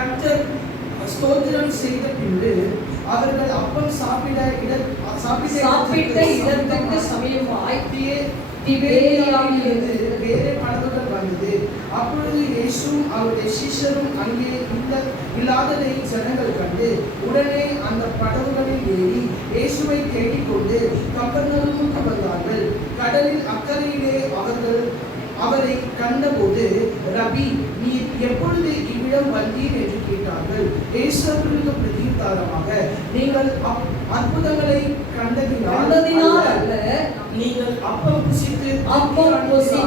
கர்த்தர் ஸ்தோத்திரம் செய்த பின்பு அவர்கள் அப்பம் சாப்பிட்ட இடத்துக்கு சமீபமாய் திபேரியாவிலிருந்து வேறே படகுகள் வந்தது. அப்பொழுது இயேசுவும் அவருடைய சீஷரும் அங்கே இல்லாததை ஜனங்கள் கண்டு உடனே அந்த படகுகளில் ஏறி இயேசுவை தேடிக்கொண்டு கப்பர்நகூமுக்கு வந்தார்கள். கடலில் அக்கறையிலே அவரை கண்டபோது, ரபி, நீர் எப்பொழுது இவ்விடம் வந்தீர் என்று கேட்டார்கள். இயேசு அவர்களுக்கு பிரதியுத்தரமாக, நீங்கள் அற்புதங்களை கண்டதினால் அல்ல, நீங்கள் அப்பம் புசித்து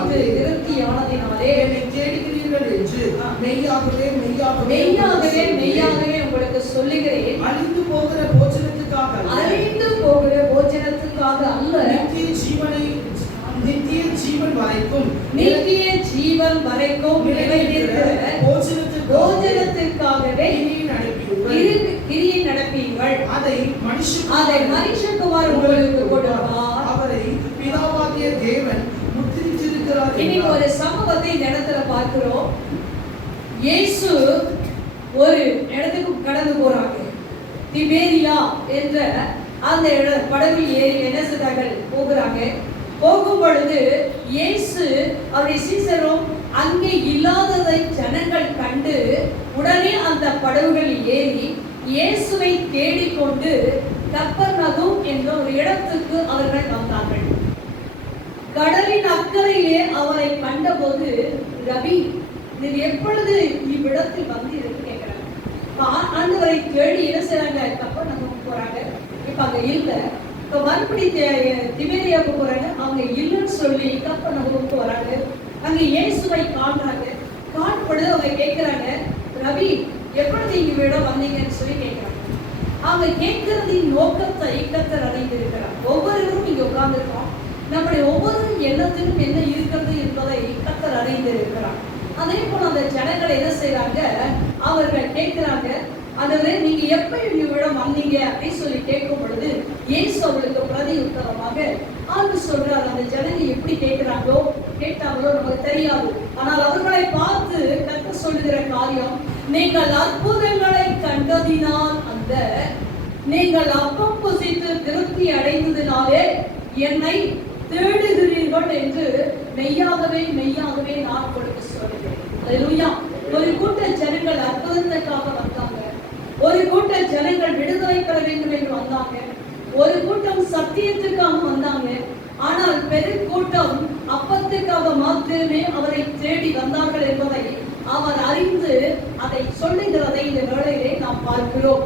திருப்தியானதினாலே என்னை தேடுகிறீர்கள் என்று மெய்யாகவே உங்களுக்கு சொல்லுகிறேன். அழிந்து போகிற போஜனத்துக்காக அல்ல, நித்திய ஜீவன் வரைக்கும் நிறைவேறுகிற போஜனத்திற்காகவே கிரியை நடப்பீர்கள். அதை மனுஷகுமார் உங்களுக்கு கொடுப்பார். அவரை பிதாவாகிய தேவன் முத்திரித்திருக்கிறார். இன்னைக்கு ஒரு சம்பவத்தை இந்த இடத்துல பார்க்கிறோம். இயேசு ஒரு இடத்துக்கு கடந்து போறாங்க. திபேரியா என்ற அந்த படவில் ஏறி என்ன செய்தார்கள்? போகிறாங்க. போகும் பொழுது இயேசு அவருடைய சீஷரும் அங்கே இல்லாததை ஜனங்கள் கண்டு உடனே அந்த படகுகளில் ஏறி இயேசுவை தேடிக்கொண்டு கப்பர்நகூம் என்ற ஒரு இடத்துக்கு அவர்கள் வந்தார்கள். கடலின் அக்கறையிலே அவரை கண்டபோது, ரபி, நீர் எப்பொழுது இவ்விடத்தில் வந்து இருக்கு கேட்கிறாங்க. ஆண்டவரை தேடி என்ன செய்றாங்க? கப்பர்நகூம் போறாங்க. இப்ப அங்க இல்ல. மறுபடி திபேரியாவுக்கு போறாங்க. அவங்க இல்லைன்னு சொல்லி கப்பர்நகூமுக்கு வராங்க. அங்க இயேசுவை காண்றாங்க. காணும் பொழுது அவங்க கேட்கிறாங்க, ரவி, எப்பொழுது இங்க விட வந்தீங்கன்னு சொல்லி கேட்கிறாங்க. அவங்க கேட்கறதின் நோக்கத்தை கர்த்தர் அறிந்திருக்கிறார். ஒவ்வொருவரும் இங்க உட்கார்ந்துருக்கோம். நம்முடைய ஒவ்வொரு எண்ணத்திலும் என்ன இருக்கிறது என்பதை கர்த்தர் அறிந்திருக்கிறார். அதே போல அந்த ஜனங்கள் என்ன செய்யறாங்க? அவர்கள் கேட்கிறாங்க, ஆண்டவரே, நீங்க எப்ப இவ்விடம் வந்தீங்க அப்படின்னு சொல்லி கேட்கும் பொழுது இயேசு அவர்களுக்கு பிரதி உத்தரமாக ஆண்டவர் சொல்றார். அந்த ஜனங்க எப்படி கேட்கிறாங்களோ நமக்கு தெரியாது. ஆனால் அவர்களை பார்த்து கர்த்தர் சொல்லுகிற காரியம், நீங்கள் அற்புதங்களை கண்டதினால் அல்ல, நீங்கள் அப்பம் புசித்து திருப்தி அடைந்ததினாலே என்னை தேடுகிறீர்கள் என்று மெய்யாகவே நான் உங்களுக்கு சொல்கிறேன். அல்லேலூயா. ஒரு கூட்ட ஜனங்கள் அற்புதத்துக்காக வந்தாங்க. ஒரு கூட்ட ஜனங்கள் விடுதலை பெற வேண்டும் என்று வந்தாங்க. ஒரு கூட்டம் சத்தியத்துக்காக வந்தாங்க. ஆனால் பெருங்கூட்டம் அப்பத்துக்காக மாத்திரமே அவரை தேடி வந்தார்கள் என்பதை அவர் அறிந்து அதை சொல்லுகிறதை இந்த வேளையிலே நாம் பார்க்கிறோம்.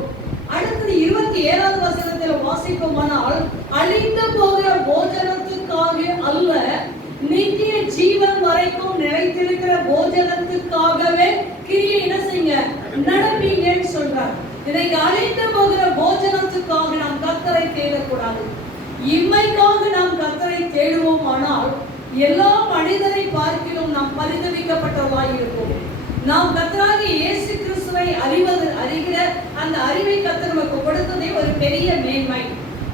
அடுத்தது 27வது வசனத்தில் வாசிப்போமானால், அழிந்து போகிற போஜனத்துக்காக அல்ல, நித்திய ஜீவன் வரைக்கும் நிலைத்திருக்கிற போஜனத்துக்காகவே கிரியை என்ன செய்யுங்க? நடப்பீங்கன்னு சொல்றார். இன்றைக்கு அழிந்து போகிற போஜனத்துக்காக நாம் கர்த்தரை தேடக்கூடாது. இம்மைக்காக நாம் கர்த்தரை தேடுவோம். ஆனால் எல்லா மனிதரை பார்க்கிலும் நாம் பரிதவிக்கப்பட்டவர்களாய் இருப்போம். நாம் கர்த்தராகிய இயேசு கிறிஸ்துவை அறிகிற அந்த அறிவை கர்த்தர் நமக்கு கொடுத்ததே ஒரு பெரிய மேன்மை.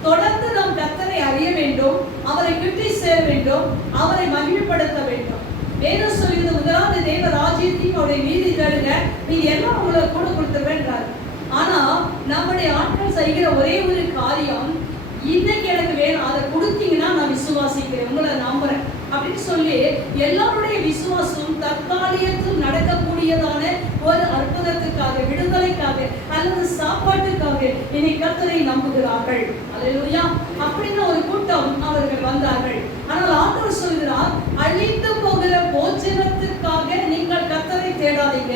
தொடர்ந்து நாம் கர்த்தரை அறிய வேண்டும், அவரை கிட்டி சேர வேண்டும், அவரை மகிமைப்படுத்த வேண்டும். வேதம் சொல்லுது, முதலாவது தேவ ராஜ்யத்தையும் அவருடைய நீதி தேடுங்க, நீங்க எல்லாம் உங்களுக்கு கூட கொடுத்துருவேன்றாரு. ஆனா நம்முடைய ஆட்கள் செய்கிற ஒரே ஒரு காரியம், இன்னைக்கு எனக்கு வேணும், அதை கொடுத்தீங்கன்னா நான் விசுவாசிக்கிறேன், உங்களை நம்புறேன் அப்படின்னு சொல்லி எல்லாருடைய விசுவாசம் தற்காலிகத்தில் நடக்கக்கூடியதான ஒரு அற்புதத்துக்காக, விடுதலைக்காக அல்லது சாப்பாட்டுக்காக இனி கர்த்தரை நம்புகிறார்கள். அல்லேலூயா. அப்படின்னு ஒரு கூட்டம் அவர்கள் வந்தார்கள். ஆனால் ஆண்டவர் சொல்கிறார், அழிந்து போகிற போஜனத்துக்காக நீங்கள் கர்த்தரை தேடாதீங்க.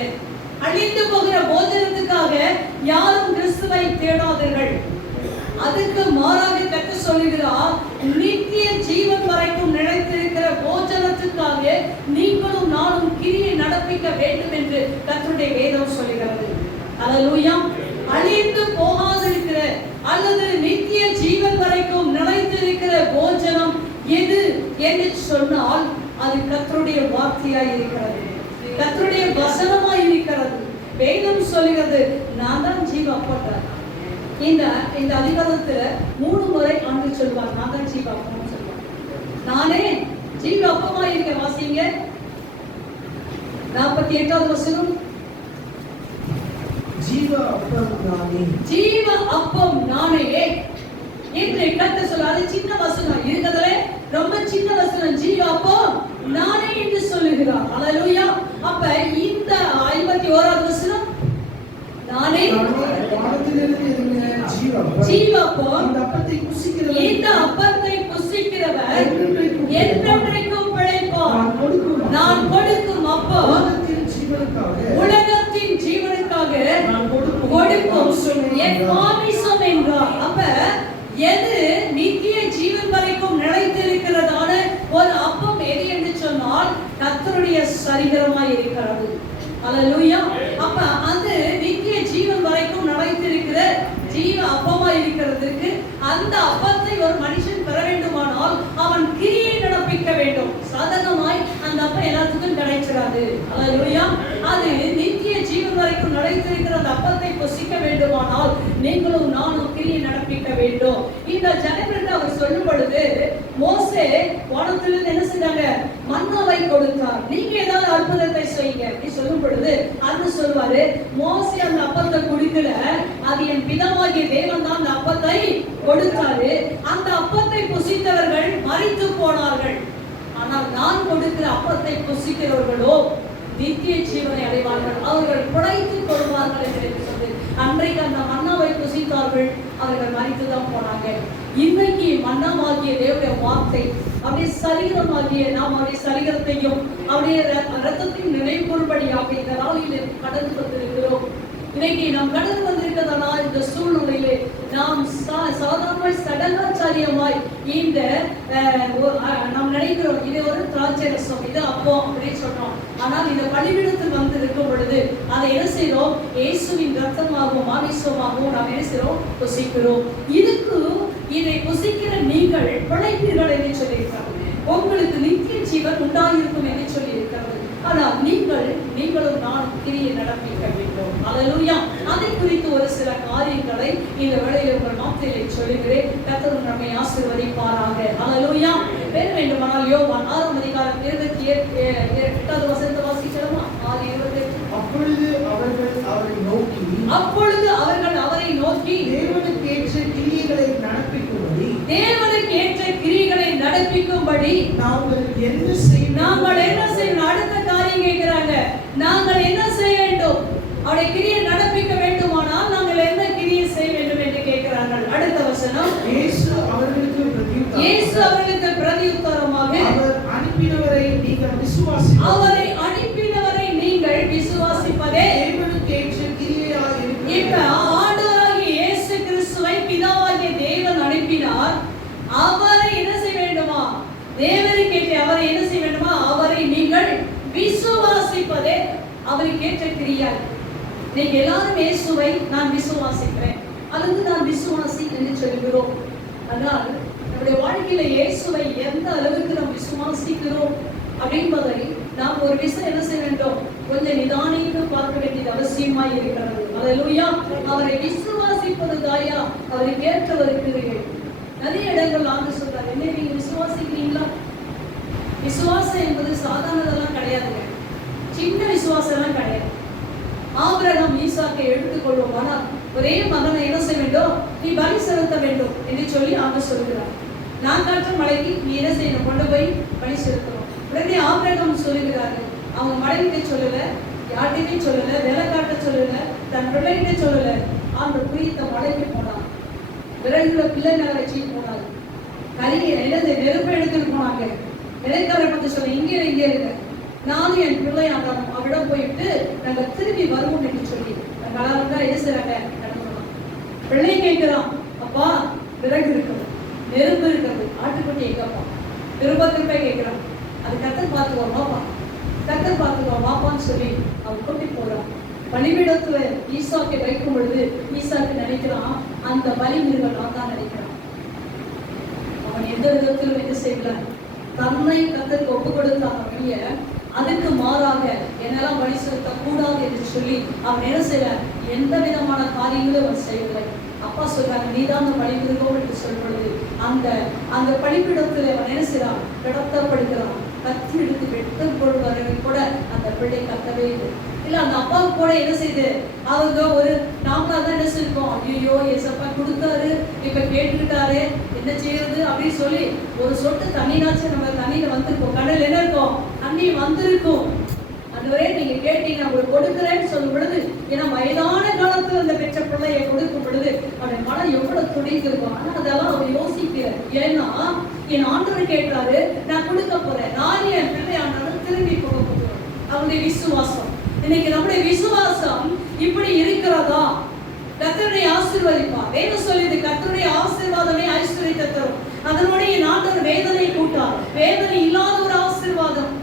அழிந்து போகிற போஜனத்துக்காக யாரும் கிறிஸ்துவை தேடாதீர்கள். அதுக்கு மாறாக கர்த்தர் சொல்லுகிறார், நித்திய ஜீவன் வரைக்கும் நிலைத்திருக்கிற போஜனத்துக்காக நீங்களும் நானும் கிரியை நடப்பிக்க வேண்டும் என்று கர்த்தருடைய வேதம் சொல்லுகிறது. அல்லேலூயா. அழிந்து போகாதிருக்கிற அல்லது நித்திய ஜீவன் வரைக்கும் நிலைத்திருக்கிற போஜனம் எது என்று சொன்னால் அது கர்த்தருடைய வார்த்தையாய் இருக்கிறது, கர்த்தருடைய வசனமாய் இருக்கிறது. வேதம் சொல்லுகிறது, நான் தான் ஜீவ அப்பம். இந்த அதிகாரத்துல 3 முறை ஆண்டு சொல்வார், நான் தான் ஜீவ அப்பம் சொல்வார். நானே ஜீவ அப்பமா இருக்க. வாசிங்க 48வது வசனம். ஜீவ அப்பம் நானே. ஜீவ அப்பம் நானே என்று கர்த்தர் சொல்றாரு. சின்ன வசனம் இருக்கிறதுல ரொம்ப சின்ன வசனம், ஜீவ அப்பம் நானே என்று சொல்லுகிறார். அல்லேலூயா. அப்ப இந்த 51வது வசனம், நானே வானத்திலிருந்து இறங்கின ஜீவ அப்பம், இந்த அப்பத்தை புசிக்கிறவர் என்றென்றைக்கும் பிழைப்பார். நான் கொடுக்கும் அப்பம் உலகத்தின் ஜீவனுக்காக நான் கொடுக்கும் என் மாமிசம் என்றார். அப்ப எது நித்திய ஜீவன் வரைக்கும் நிலைத்திருக்கிறதான ஒரு அப்பம் எது என்று சொன்னால் கர்த்தருடைய சரீரமாய் இருக்கிறது. அல்லேலூயா. அப்ப அது நித்திய ஜீவன் வரைக்கும் நிலைத்திருக்கிற ஜீவ அப்பமா இருக்கிறதுக்கு அந்த அப்பத்தை ஒரு மனுஷன் பெற வேண்டுமானால் அவன் கிரியை நடப்பிக்க வேண்டும். சாதாரணமாய் அந்த அப்பம் எல்லாத்துக்கும் கிடைச்சிடாது. அல்லேலூயா. அது நித்திய ஜீவன் வரைக்கும் நிலைத்திருக்கிற அந்த அப்பத்தை புசிக்க வேண்டுமானால் நீங்களும் நானும் கிரியை நடப்பிக்க வேண்டும். இந்த ஜனங்களுக்கு அவர் சொல்லும் பொழுது மோசே வானத்திலிருந்து என்ன செஞ்சாங்க? மன்னாவை கொடுத்தார். நீங்க ஏதாவது அற்புதத்தை செய்யுங்க அப்படி சொல்லும் பொழுது அது சொல்வாரு, மோசே அந்த அப்பத்தை குடிக்கல, அது என் பிதாவாகிய தேவன் தான் அந்த அப்பத்தை கொடுத்தாரு. அந்த அப்பத்தை புசித்தவர்கள் மரித்து போனார்கள். ஆனால் நான் கொடுக்கிற அப்பத்தை புசிக்கிறவர்களோ நித்திய ஜீவனை அடைவார்கள், அவர்கள் பிழைத்துக் கொள்வார்கள் என்று சொல்லி அன்றைக்கு அந்த மன்னாவை புசித்தார்கள், அவர்கள் மரித்துதான் போனாங்க. இன்னைக்கு மன்னாவாகிய தேவனுடைய வார்த்தை அவருடைய சரீரமாகிய நாம் அவருடைய சரீரத்தையும் அவருடைய ரத்தத்தின் நினைவுபடியாக இந்த நாளில் கடந்து வந்திருக்கிறோம். இன்னைக்கு நாம் கடந்து வந்திருக்கிறதானால் இந்த சூழ்நிலையிலே நாம் சாதாரண சடங்காச்சாரியமாய் இந்த நாம் நினைக்கிறோம் இது ஒரு திராட்சை ரசம், இது அப்போ அப்படின்னு சொல்றோம். ஆனால் இந்த பலிபீடத்தில் வந்து இருக்கும் பொழுது அதை என்ன செய்யறோம்? இயேசுவின் ரத்தமாகவும் மாமிசமாகவும் நாம் என்ன செய்யறோம்? புசிக்கிறோம். இதுக்கு இதை புசிக்கிற நீங்கள் பிழைப்பீர்கள் என்று சொல்லியிருக்காங்க. உங்களுக்கு நித்திய ஜீவன் உண்டாயிருக்கும் என்று சொல்லியிருக்கிறது. ஆனால் நீங்களும் நான் கிரியை நடப்பிக்க வேண்டும். அல்லேலூயா. அதை குறித்து ஒரு சில காரியங்களை இந்த வேளையில் உங்கள் நாட்டிலே சொல்லுகிறேன். கர்த்தர் நம்மை ஆசீர்வதிப்பாராக. அல்லேலூயா. வேறு வேண்டுமானால் யோவான் 6ஆம் அதிகாரம் 28வது வசனத்தை வாசிக்கலாமா? 6:28. அப்பொழுது அவர்கள் அவரை நோக்கி தேவனுக்கேற்ற கிரியைகளை நடப்பிக்கும்படி நாங்கள் என்ன செய்யணும்? அடுத்த காரியம் கேட்கிறாங்க. நாங்கள் என்ன செய்ய வேண்டும்? அவருடைய கிரியை நடப்பிக்க வேண்டுமானால் நாங்கள் என்ன கிரியை செய்ய வேண்டும் என்று கேட்கிறார்கள். அடுத்த வசனம், இயேசு அவர்களுக்கு பிரதியுத்தரமாக அவரை அனுப்பினவரை நீங்கள் விசுவாசிப்பதே தேவனுக்கேற்ற கிரியையாய் இருக்கிறது. இப்ப ஆண்டவராகிய இயேசு கிறிஸ்துவை பிதாவாகிய தேவன் அனுப்பினார். அவரை என்ன செய்ய வேண்டுமா? தேவனுக்கேற்ற அவரை என்ன செய்ய வேண்டுமா? அவரை நீங்கள் விசுவாசிப்பதே அவருக்கேற்ற கிரியாய். நீங்க எல்லாரும் இயேசுவை நான் விசுவாசிக்கிறேன் அல்லது நான் விசுவாசி என்று சொல்கிறோம். ஆனால் நம்முடைய வாழ்க்கையில இயேசுவை எந்த அளவுக்கு நாம் விசுவாசிக்கிறோம் அப்படின்பதை நாம் ஒரு விஷயம் என்ன செய்ய வேண்டும்? கொஞ்சம் நிதானித்து பார்க்க வேண்டியது அவசியமாய் இருக்கிறது. அல்லேலூயா. அவரை விசுவாசிப்பது தாயா அவருக்கு ஏற்றவருக்கிறீர்கள். நிறைய இடங்கள் ஆண்டு சொல்றாரு, என்ன நீங்க விசுவாசிக்கிறீங்களா? விசுவாசம் என்பது சாதாரணதெல்லாம் கிடையாதுங்க. சின்ன விசுவாசம் எல்லாம் கிடையாது. ஆபிரகாம் ஈசாக்கை எடுத்துக்கொள்வோம். ஆனால் ஒரே மகனை என்ன செய்ய வேண்டும்? நீ பலி செலுத்த வேண்டும் என்று சொல்லி ஆண்டவர் சொல்கிறார். நான் காற்ற மலைக்கு நீ என்ன செய்யணும்? கொண்டு போய் பலி செலுத்தணும். உடனே ஆபிரகாம் சொல்லுகிறாரு. அவங்க மனைவிட்ட சொல்லல, யார்கிட்டையும் சொல்லல, வேலை காட்ட சொல்லல, தன் பிள்ளைகிட்ட சொல்லல. ஆண்டவர் குறித்த மலைக்கு போனான். விறகுல பிள்ளை மேல வச்சு போனாங்க. நெருப்பை எடுத்துட்டு போனாங்க. இடைக்காரரை பத்தி சொல்ல, இங்கே இருக்க நானும் என் பிள்ளை அவரிடம் போயிட்டு நாங்க திரும்பி வருவோம் என்று சொல்லி நாங்க என்ன செய்யறாங்க? நடந்தோம். பிள்ளை கேட்கிறான், அப்பா விறகு இருக்குது, நெருப்பு இருக்கிறது, ஆட்டுக்குட்டி எங்கப்பா? திரும்ப கேட்கிறான். அது கத்தர் பார்த்துக்குவோம் வாப்பா, கத்தர் பார்த்துக்குவோம் வாப்பான்னு சொல்லி அவன் கூட்டி போறான். பலிபீடத்துல ஈசாக்கை வைக்கும் பொழுது ஈசாக்கு நினைக்கிறான், அந்த பலி மிருகம் நான் தான் நினைக்கிறான். அவன் எந்த விதத்திலும் என்ன செய்யல, தன்னை கத்தருக்கு ஒப்பு கொடுத்தான். அப்படியே அதுக்கு மாறாக என்னெல்லாம் பலி செலுத்த கூடாது என்று சொல்லி அவன் என்ன செய்யல, எந்த விதமான காரியங்களும் அவன் செய்யலை. அப்பா சொல்றாங்க, நீதான் பலி மிருகம் என்று சொல்றது. அந்த பலிபீடத்துல அவன் என்ன செய்யறான்? கடத்தப்படுகிறான். கத்தி எடுத்து வெட்டும் பொழுது கூட அந்த பிள்ளை கத்தவே இல்லை. இல்ல அந்த அப்பா கூட என்ன செய்யுது, அவங்க ஒரு நாமளா தான் என்ன செய்வோம், ஐயோ ஏசப்பா கொடுத்தாரு, இப்ப கேட்டுக்கிட்டாரு, என்ன செய்யறது அப்படின்னு சொல்லி ஒரு சொட்டு தண்ணினாச்சும் நம்ம தண்ணியில வந்திருக்கோம், கடல் என்ன இருக்கும், தண்ணி வந்திருக்கும். அதுவரை நீங்க கேட்டீங்க உங்களுக்கு கொடுக்குறேன்னு சொல்லும் பொழுது, ஏன்னா வயதான காலத்துல அந்த பெற்ற பிள்ளையை கொடுக்கும் பொழுது அவருடைய மனம் எவ்வளவு துடிக்கும். ஆனா அதெல்லாம் அவர் யோசிக்கிறார். ஏன்னா என் ஆண்டவர் கேட்டாரு, நான் கொடுக்க போறேன், நான் என் பிள்ளை ஆண்டவர் திரும்பி போக போகிறேன். அவருடைய விசுவாசம். இன்னைக்கு நம்முடைய விசுவாசம் இப்படி இருக்கிறதா? கர்த்தருடைய ஆசீர்வதிப்பார். வேதம் சொல்லுது, கர்த்தருடைய ஆசீர்வாதமே ஐஸ்வரியத்தை தரும். அதனுடைய என் ஆண்டவர் வேதனை கூட்டார். வேதனை இல்லாத ஒரு ஆசீர்வாதம்.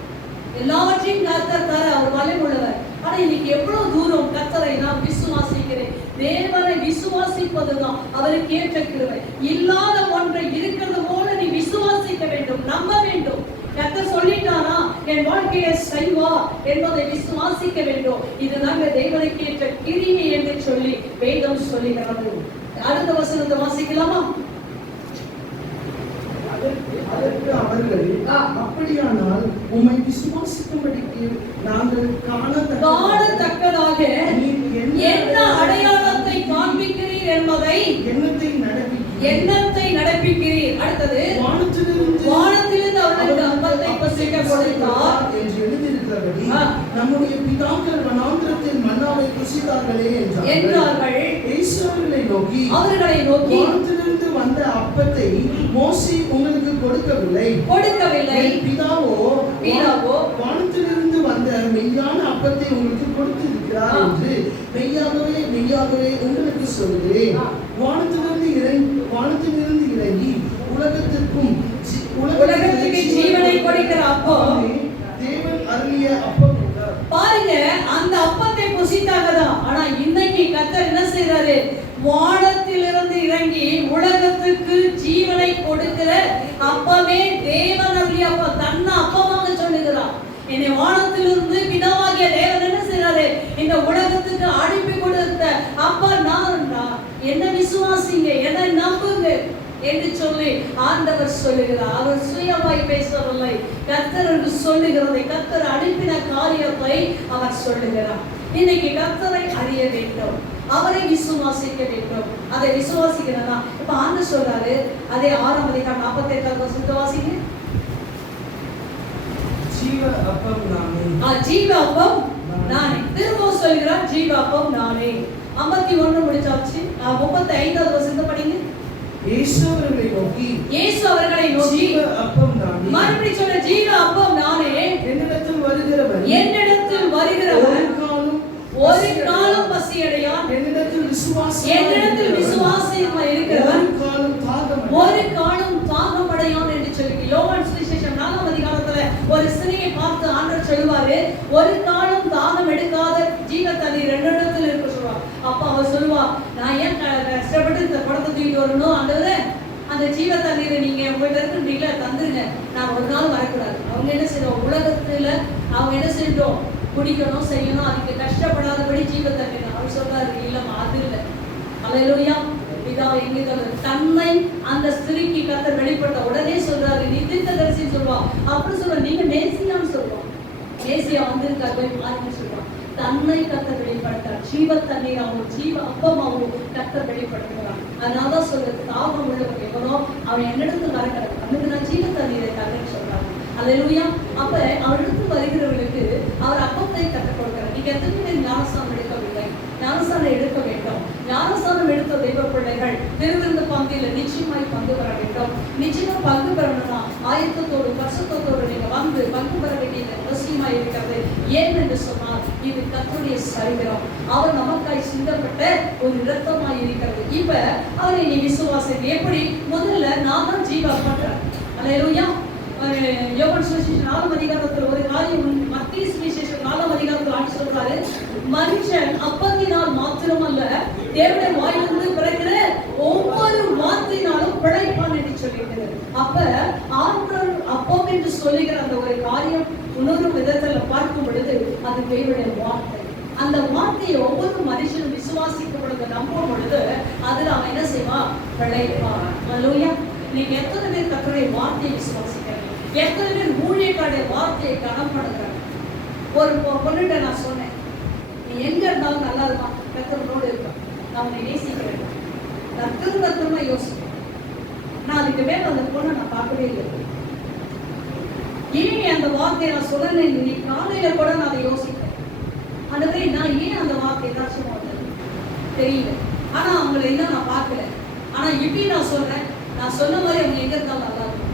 எல்லாவற்றையும் கர்த்தர் தர அவர் வல்லமை உள்ளவர். ஆனா இன்னைக்கு எவ்வளவு தூரம் கர்த்தரை நான் விசுவாசிக்கிறேன். தேவனை விசுவாசிப்பதுதான் அவருக்கு ஏற்ற கிருபை. இல்லாத ஒன்றை இருக்கிறது போல நீ விசுவாசிக்க வேண்டும், நம்ப வேண்டும். கர்த்தர் சொல்லிட்டாரா, என் வாழ்க்கையை செய்வா என்பதை விசுவாசிக்க வேண்டும். இதுதான் தேவனுக்கு ஏற்ற கிரியை என்று சொல்லி வேதம் சொல்லுகிறது. அடுத்த வசனத்தை வாசிக்கலாமா? அதற்கு அவர்கள், அப்படியானால் உம்மை விசுவாசிக்கும்படிக்கு நாங்கள் காணத்தக்கதாக என்ன அடையாளத்தை காண்பிக்கிறீர் என்பதை எண்ணத்தை நடப்பிக்கிறீர். அடுத்தது, வானத்திலிருந்து அவர்களுக்கு அப்பத்தை பசிக்க கொடுத்தார் என்று எழுதியிருக்கிறபடி நம்முடைய பிதாக்கள் வனாந்திரத்தில் மன்னாவை புசித்தார்களே என்றார்கள். இயேசு அவர்களை நோக்கி வானத்திலிருந்து வந்த அப்பத்தை மோசே உங்களுக்கு கொடுக்கவில்லை. பிதாவோ வானத்திலிருந்து வந்த மெய்யான அப்பத்தை உங்களுக்கு கொடுத்திருக்கிறார் என்று மெய்யாகவே மெய்யாகவே உங்களுக்கு சொல்கிறேன். வானத்திலிருந்து இறங்கி உலகத்திற்கு ஜீவனை கொடுக்கிற அப்பம் தேவன் அருளிய அப்பம் என்றார். பாருங்க, அந்த அப்பத்தை புசித்தாங்கதான். ஆனா இன்னைக்கு கர்த்தர் என்ன செய்றாரு, வானத்திலிருந்து இறங்கி உலகத்துக்கு ஜீவனை கொடுக்கிற அப்பமே தேவன் அருளிய அப்பம். தன்னை அப்பமாக சொல்லுகிறார். என்னை வானத்திலிருந்து பிதாவாகிய தேவன் என்ன செய்றாரு, இந்த உலகத்துக்கு அனுப்பி கொடுத்த அப்பா நான். என்ன விசுவாசிங்க, என்ன நம்புங்க என்று சொல்லி ஆண்டவர் சொல்லுகிறார். அவர் சுயமாய் பேசவில்லை, கர்த்தர் என்று சொல்லுகிறதை, கர்த்தர் அனுப்பின காரியத்தை அவர் சொல்லுகிறார். இன்னைக்கு கர்த்தரை அறிய வேண்டும், அவரை விசுவாசிக்க வேண்டும். அதை விசுவாசிக்கிறதா இப்ப ஆண்டவர் சொல்றாரு. அதே 6ஆம் அதிகாரம் 48வது வசனத்தை வாசிங்க. ஜீவ அப்பம் நானே. ஜீவ அப்பம் நானே. திரும்ப சொல்கிறார், ஜீவ அப்பம் நானே. 51 முடிச்சாச்சு. 35வது வசனத்தை படிங்க. இயேசு அவர்களை நோக்கி ஜீவ அப்பம் நானே. மறுபடியும் சொல்ற, ஜீவ அப்பம் நானே. என்னிடத்தில் வருகிறவன் ஒரு காலம் பசியடையான். என்னிடத்தில் விசுவாசமாய் இருக்கிறவன் ஒரு காலம் தாகமடையான் என்று சொல்லி யோவான் சுவிசேஷம் 4ஆம் அதிகாரத்துல ஒரு ஸ்திரியை பார்த்து ஆண்டவர் சொல்வாரு, ஒரு காலம் தாகம் எடுக்காத ஜீவ தண்ணீர் 2 இடத்துல இருக்கு சொல்லுவா. அப்ப அவர் சொல்லுவா, நான் ஏன் கஷ்டப்பட்டு இந்த குடத்தை தூக்கிட்டு வரணும் ஆண்டவரே, அந்த ஜீவ தண்ணீரை நீங்க உங்கள்கிட்ட இருக்கிறீங்களா தந்துருங்க, நான் ஒரு நாள் வரக்கூடாது. அவங்க என்ன செய்யணும், உலகத்துல அவங்க என்ன செய்யணும், குடிக்கணும் செய்யணும், அதுக்கு கஷ்டப்படாதபடி ஜீவ தண்ணீர். அவர் சொல்றாரு, இல்லம்மா அது இல்லை. அல்லேலூயா. பிதாவை எங்கே தன்னை அந்த ஸ்திரீக்கு கர்த்தர் வெளிப்பட்ட உடனே சொல்றாரு, நீ தீர்க்கதரிசின்னு சொல்லுவா. அப்படி சொல்ற, நீங்க நேசியான்னு சொல்லுவோம். நேசியா வந்திருக்காரு, போய் பாருன்னு சொல்லுவான். தன்னை கர்த்தர் வெளிப்படுத்தார். ஜீவ தண்ணீர் அவங்க ஜீவ அப்பமாவும் கர்த்தர் வெளிப்படுத்துகிறார். அதனாலதான் சொல்றது, தாகம் உள்ளவன் எவனோ அவன் என்னிடத்தில் வரக்கூடாது, அவனுக்கு நான் ஜீவ தண்ணீரை தரேன்னு சொல்றாங்க. அல்லேலூயா. அப்ப அவரிடத்தில் வருகிறவர்களுக்கு அவர் அப்பத்தை கற்றுக் கொடுக்கிறார். நீங்க எத்தனை பேர் ஞானஸ்தானம் எடுக்கவில்லை? ஞானஸ்தானம் எடுக்க வேண்டும். ஞானஸ்தானம் எடுத்த தெய்வ பிள்ளைகள் திருவிருந்து பந்தியில நிச்சயமாய் பங்கு பெற வேண்டும். நிச்சயமா பங்கு பெறணும்னா ஆயத்தத்தோடு பரிசுத்தத்தோடு நீங்க வந்து பங்கு பெற வேண்டியது அவசியமாய் இருக்கிறது. ஏன் என்று சொன்னால், இது கர்த்தருடைய சரீரம், அவர் நமக்காய் சிந்தப்பட்ட ஒரு இரத்தமாய் இருக்கிறது. இப்ப அவரை நீ விசுவாசிக்க எப்படி? முதல்ல நான் தான் ஜீவா பண்றேன். அல்லேலூயா. யோவான் சுவிசேஷம் 4ஆம் அதிகாரத்துல ஒரு காரியம், மத்தேயு சுவிசேஷம் 4ஆம் அதிகாரத்துல ஆண்டு சொல்றாரு, மனுஷன் அப்பத்தினால் மாத்திரமல்ல தேவனுடைய வாயிலிருந்து பிறக்கிற ஒவ்வொரு வார்த்தையினாலும் பிழைப்பான் என்று சொல்லியிருக்கிறது. அப்ப ஆண்டவர் அப்பம் என்று சொல்லுகிற அந்த ஒரு காரியம் இன்னொரு விதத்துல பார்க்கும் பொழுது அது தேவனுடைய வார்த்தை. அந்த வார்த்தையை ஒவ்வொரு மனுஷனும் விசுவாசிக்கும் பொழுது, நம்பும் பொழுது அதுல அவன் என்ன செய்வான், பிழைப்பான். அல்லேலூயா. நீங்க எத்தனை பேர் கர்த்தருடைய வார்த்தையை விசுவாசிக்கிறீங்க? எத்தனை பேர் ஊழியக்காரருடைய வார்த்தையை கனம் பண்ணுறாங்க? ஒரு பொண்ணுகிட்ட நான் சொன்னேன், அவனை நேசிக்கிறேன். நான் திரும்ப திரும்ப யோசிப்பேன். நான் அதுக்கு மேல அந்த பொண்ணை நான் பார்க்கவே இல்லை. ஏன் அந்த வார்த்தையை நான் சொல்லலை? இன்னைக்கு காலையில கூட நான் அதை யோசிப்பேன். ஆண்டவரே, நான் ஏன் அந்த வார்த்தை ஏதாச்சும் தெரியல. ஆனா அவங்களை இன்னும் நான் பார்க்கல. ஆனா இப்படி நான் சொல்றேன், நான் சொன்ன மாதிரி அவங்க எங்க இருந்தாலும் நல்லா இருக்கும்.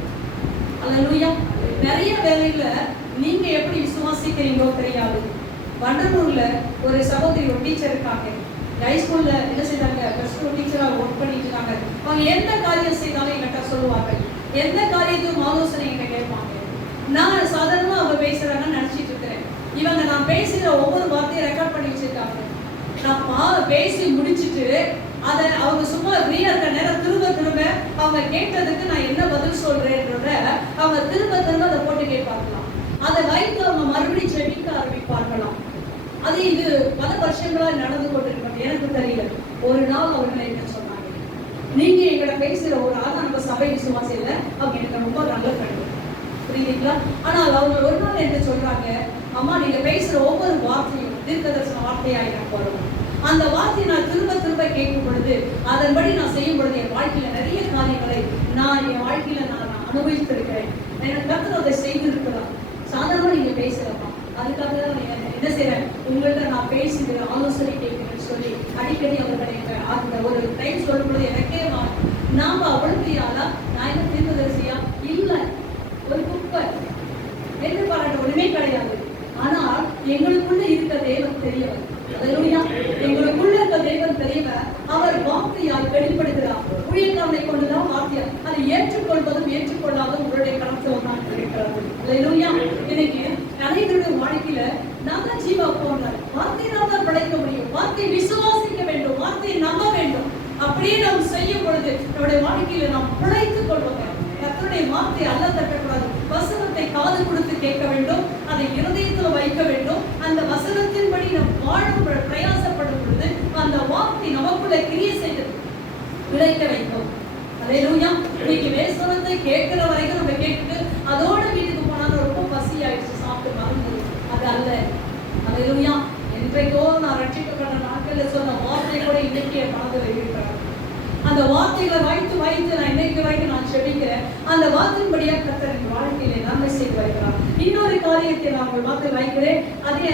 அல்லேலூயா. நிறைய வேலையில நீங்க எப்படி விசுவாசிக்கிறீங்களோ தெரியாது. வண்டலூர்ல ஒரு சகோதரி, ஒரு டீச்சர் இருக்காங்க. ஹைஸ்கூல்ல என்ன செய்தாங்க, பிளஸ் டூ டீச்சரா ஒர்க் பண்ணிட்டு இருக்காங்க. அவங்க எந்த காரியம் செய்தாலும் என்கிட்ட சொல்லுவாங்க. எந்த காரியத்துக்கும் ஆலோசனை என்கிட்ட கேட்பாங்க. நான் சாதாரணமா அவங்க பேசுறாங்கன்னு நினைச்சிட்டு இருக்கிறேன். இவங்க நான் பேசுகிற ஒவ்வொரு வார்த்தையும் ரெக்கார்ட் பண்ணி வச்சிருக்காங்க. நான் பேசி முடிச்சுட்டு அதை அவங்க சும்மா ஃப்ரீயா இருக்க நேரம் திரும்ப திரும்ப அவங்க கேட்டதுக்கு நான் என்ன பதில் சொல்றேன்றத அவங்க திரும்ப திரும்ப அதை போட்டு கேட்பாங்களாம். அதை வைத்து அவங்க மறுபடியும் செபிக்க ஆரம்பிப்பார்களாம். அது இது பல வருஷங்களா நடந்து கொண்டிருக்காங்க. எனக்கு தெரியல. ஒரு நாள் அவர்கள் என்ன சொன்னாங்க, நீங்க எங்களை பேசுற ஒரு ஆள் நம்ம சபை விசுவாசி இல்லை, அவங்க எனக்கு ரொம்ப நல்ல ஃப்ரெண்டு, புரியுதுங்களா? ஆனால் அவங்க ஒரு நாள் என்ன சொல்றாங்க, அம்மா நீங்க பேசுற ஒவ்வொரு வார்த்தையும் தீர்க்கதரிசன வார்த்தையா எனக்கு வரும். அந்த வார்த்தையை நான் திரும்ப திரும்ப கேட்கும் பொழுது, அதன்படி நான் செய்யும் பொழுது என் வாழ்க்கையில நிறைய காரியங்களை நான் என் வாழ்க்கையில நான் அனுபவித்திருக்கிறேன். எனக்கு கர்த்தர் அதை செய்திருக்கிறார். சாதாரணமா நீங்க பேசுறப்பா, அதுக்காக தான் என்ன செய்யறேன், உங்கள்கிட்ட நான் பேசுகிற ஆலோசனை கேட்கிறேன்னு சொல்லி அடிக்கடி அவர்களை அந்த ஒரு டைம் சொல்லும் பொழுது எனக்கே நாம அவ்வளவு ஆளா, நான் என்ன தீர்க்கதரிசியா இல்ல, ஒரு குப்பை என்று பாராட்ட ஒண்ணுமே கிடையாது. ஆனால் எங்களுக்குள்ள இருக்க தேவன் தெரியவர். அல்லேலூயா. எங்களுக்குள்ள இருக்க தேவன் தெரியவர். அவர் வார்த்தையால் வெளிப்படுகிறார். ஊழியக்காரனை கொண்டுதான் வார்த்தையால் அதை ஏற்றுக்கொள்வதும் ஏற்றுக்கொள்ளாததும் உங்களுடைய கணத்தில் தான் இருக்கிறது. அல்லேலூயா. இன்னைக்கு அனைவருடைய வாழ்க்கையில நான் தான் ஜீவா போனார். வார்த்தையினால் தான் படைக்க முடியும். வார்த்தையை விசுவாசிக்க வேண்டும், வார்த்தையை நம்ப வேண்டும். அப்படியே நாம் செய்யும் பொழுது நம்முடைய வாழ்க்கையில நாம் பிழைத்துக் கொள்வோம். கர்த்தருடைய வார்த்தை அல்ல தட்டக்கூடாது. வசனத்தை காது கொடுத்து கேட்க வேண்டும், அதை இருதயத்தில் வைக்க வேண்டும். அந்த வசனத்தின்படி நாம் வாழும் பிரயாசப்படும் பொழுது அந்த வார்த்தை நமக்குள்ள கிரியை செய்து விளைக்க வைக்கும். அல்லேலூயா. இன்னைக்கு வேசனத்தை கேட்கிற வரைக்கும் நம்ம கேட்டுட்டு அதோட வீட்டுக்கு போனாலும் ரொம்ப பசி ஆயிடுச்சு, சாப்பிட்டு மறந்து, அது அல்ல. அல்லேலூயா. என்றைக்கோ நான் ரட்சிக்கப்பட்ட நாட்களில் சொன்ன வார்த்தை கூட இன்னைக்கு என் மனதில் இருக்கிறார். அந்த வார்த்தைகளை வைத்து வைத்து நான் இன்னைக்கு வரைக்கும் நான் செபிக்கிறேன். அந்த வார்த்தையின்படியா கர்த்தர் என் வாழ்க்கையிலே நன்மை செய்து வருகிறார். இன்னொரு காரியத்தை நான் உங்கள் வார்த்தை வைக்கிறேன். அதே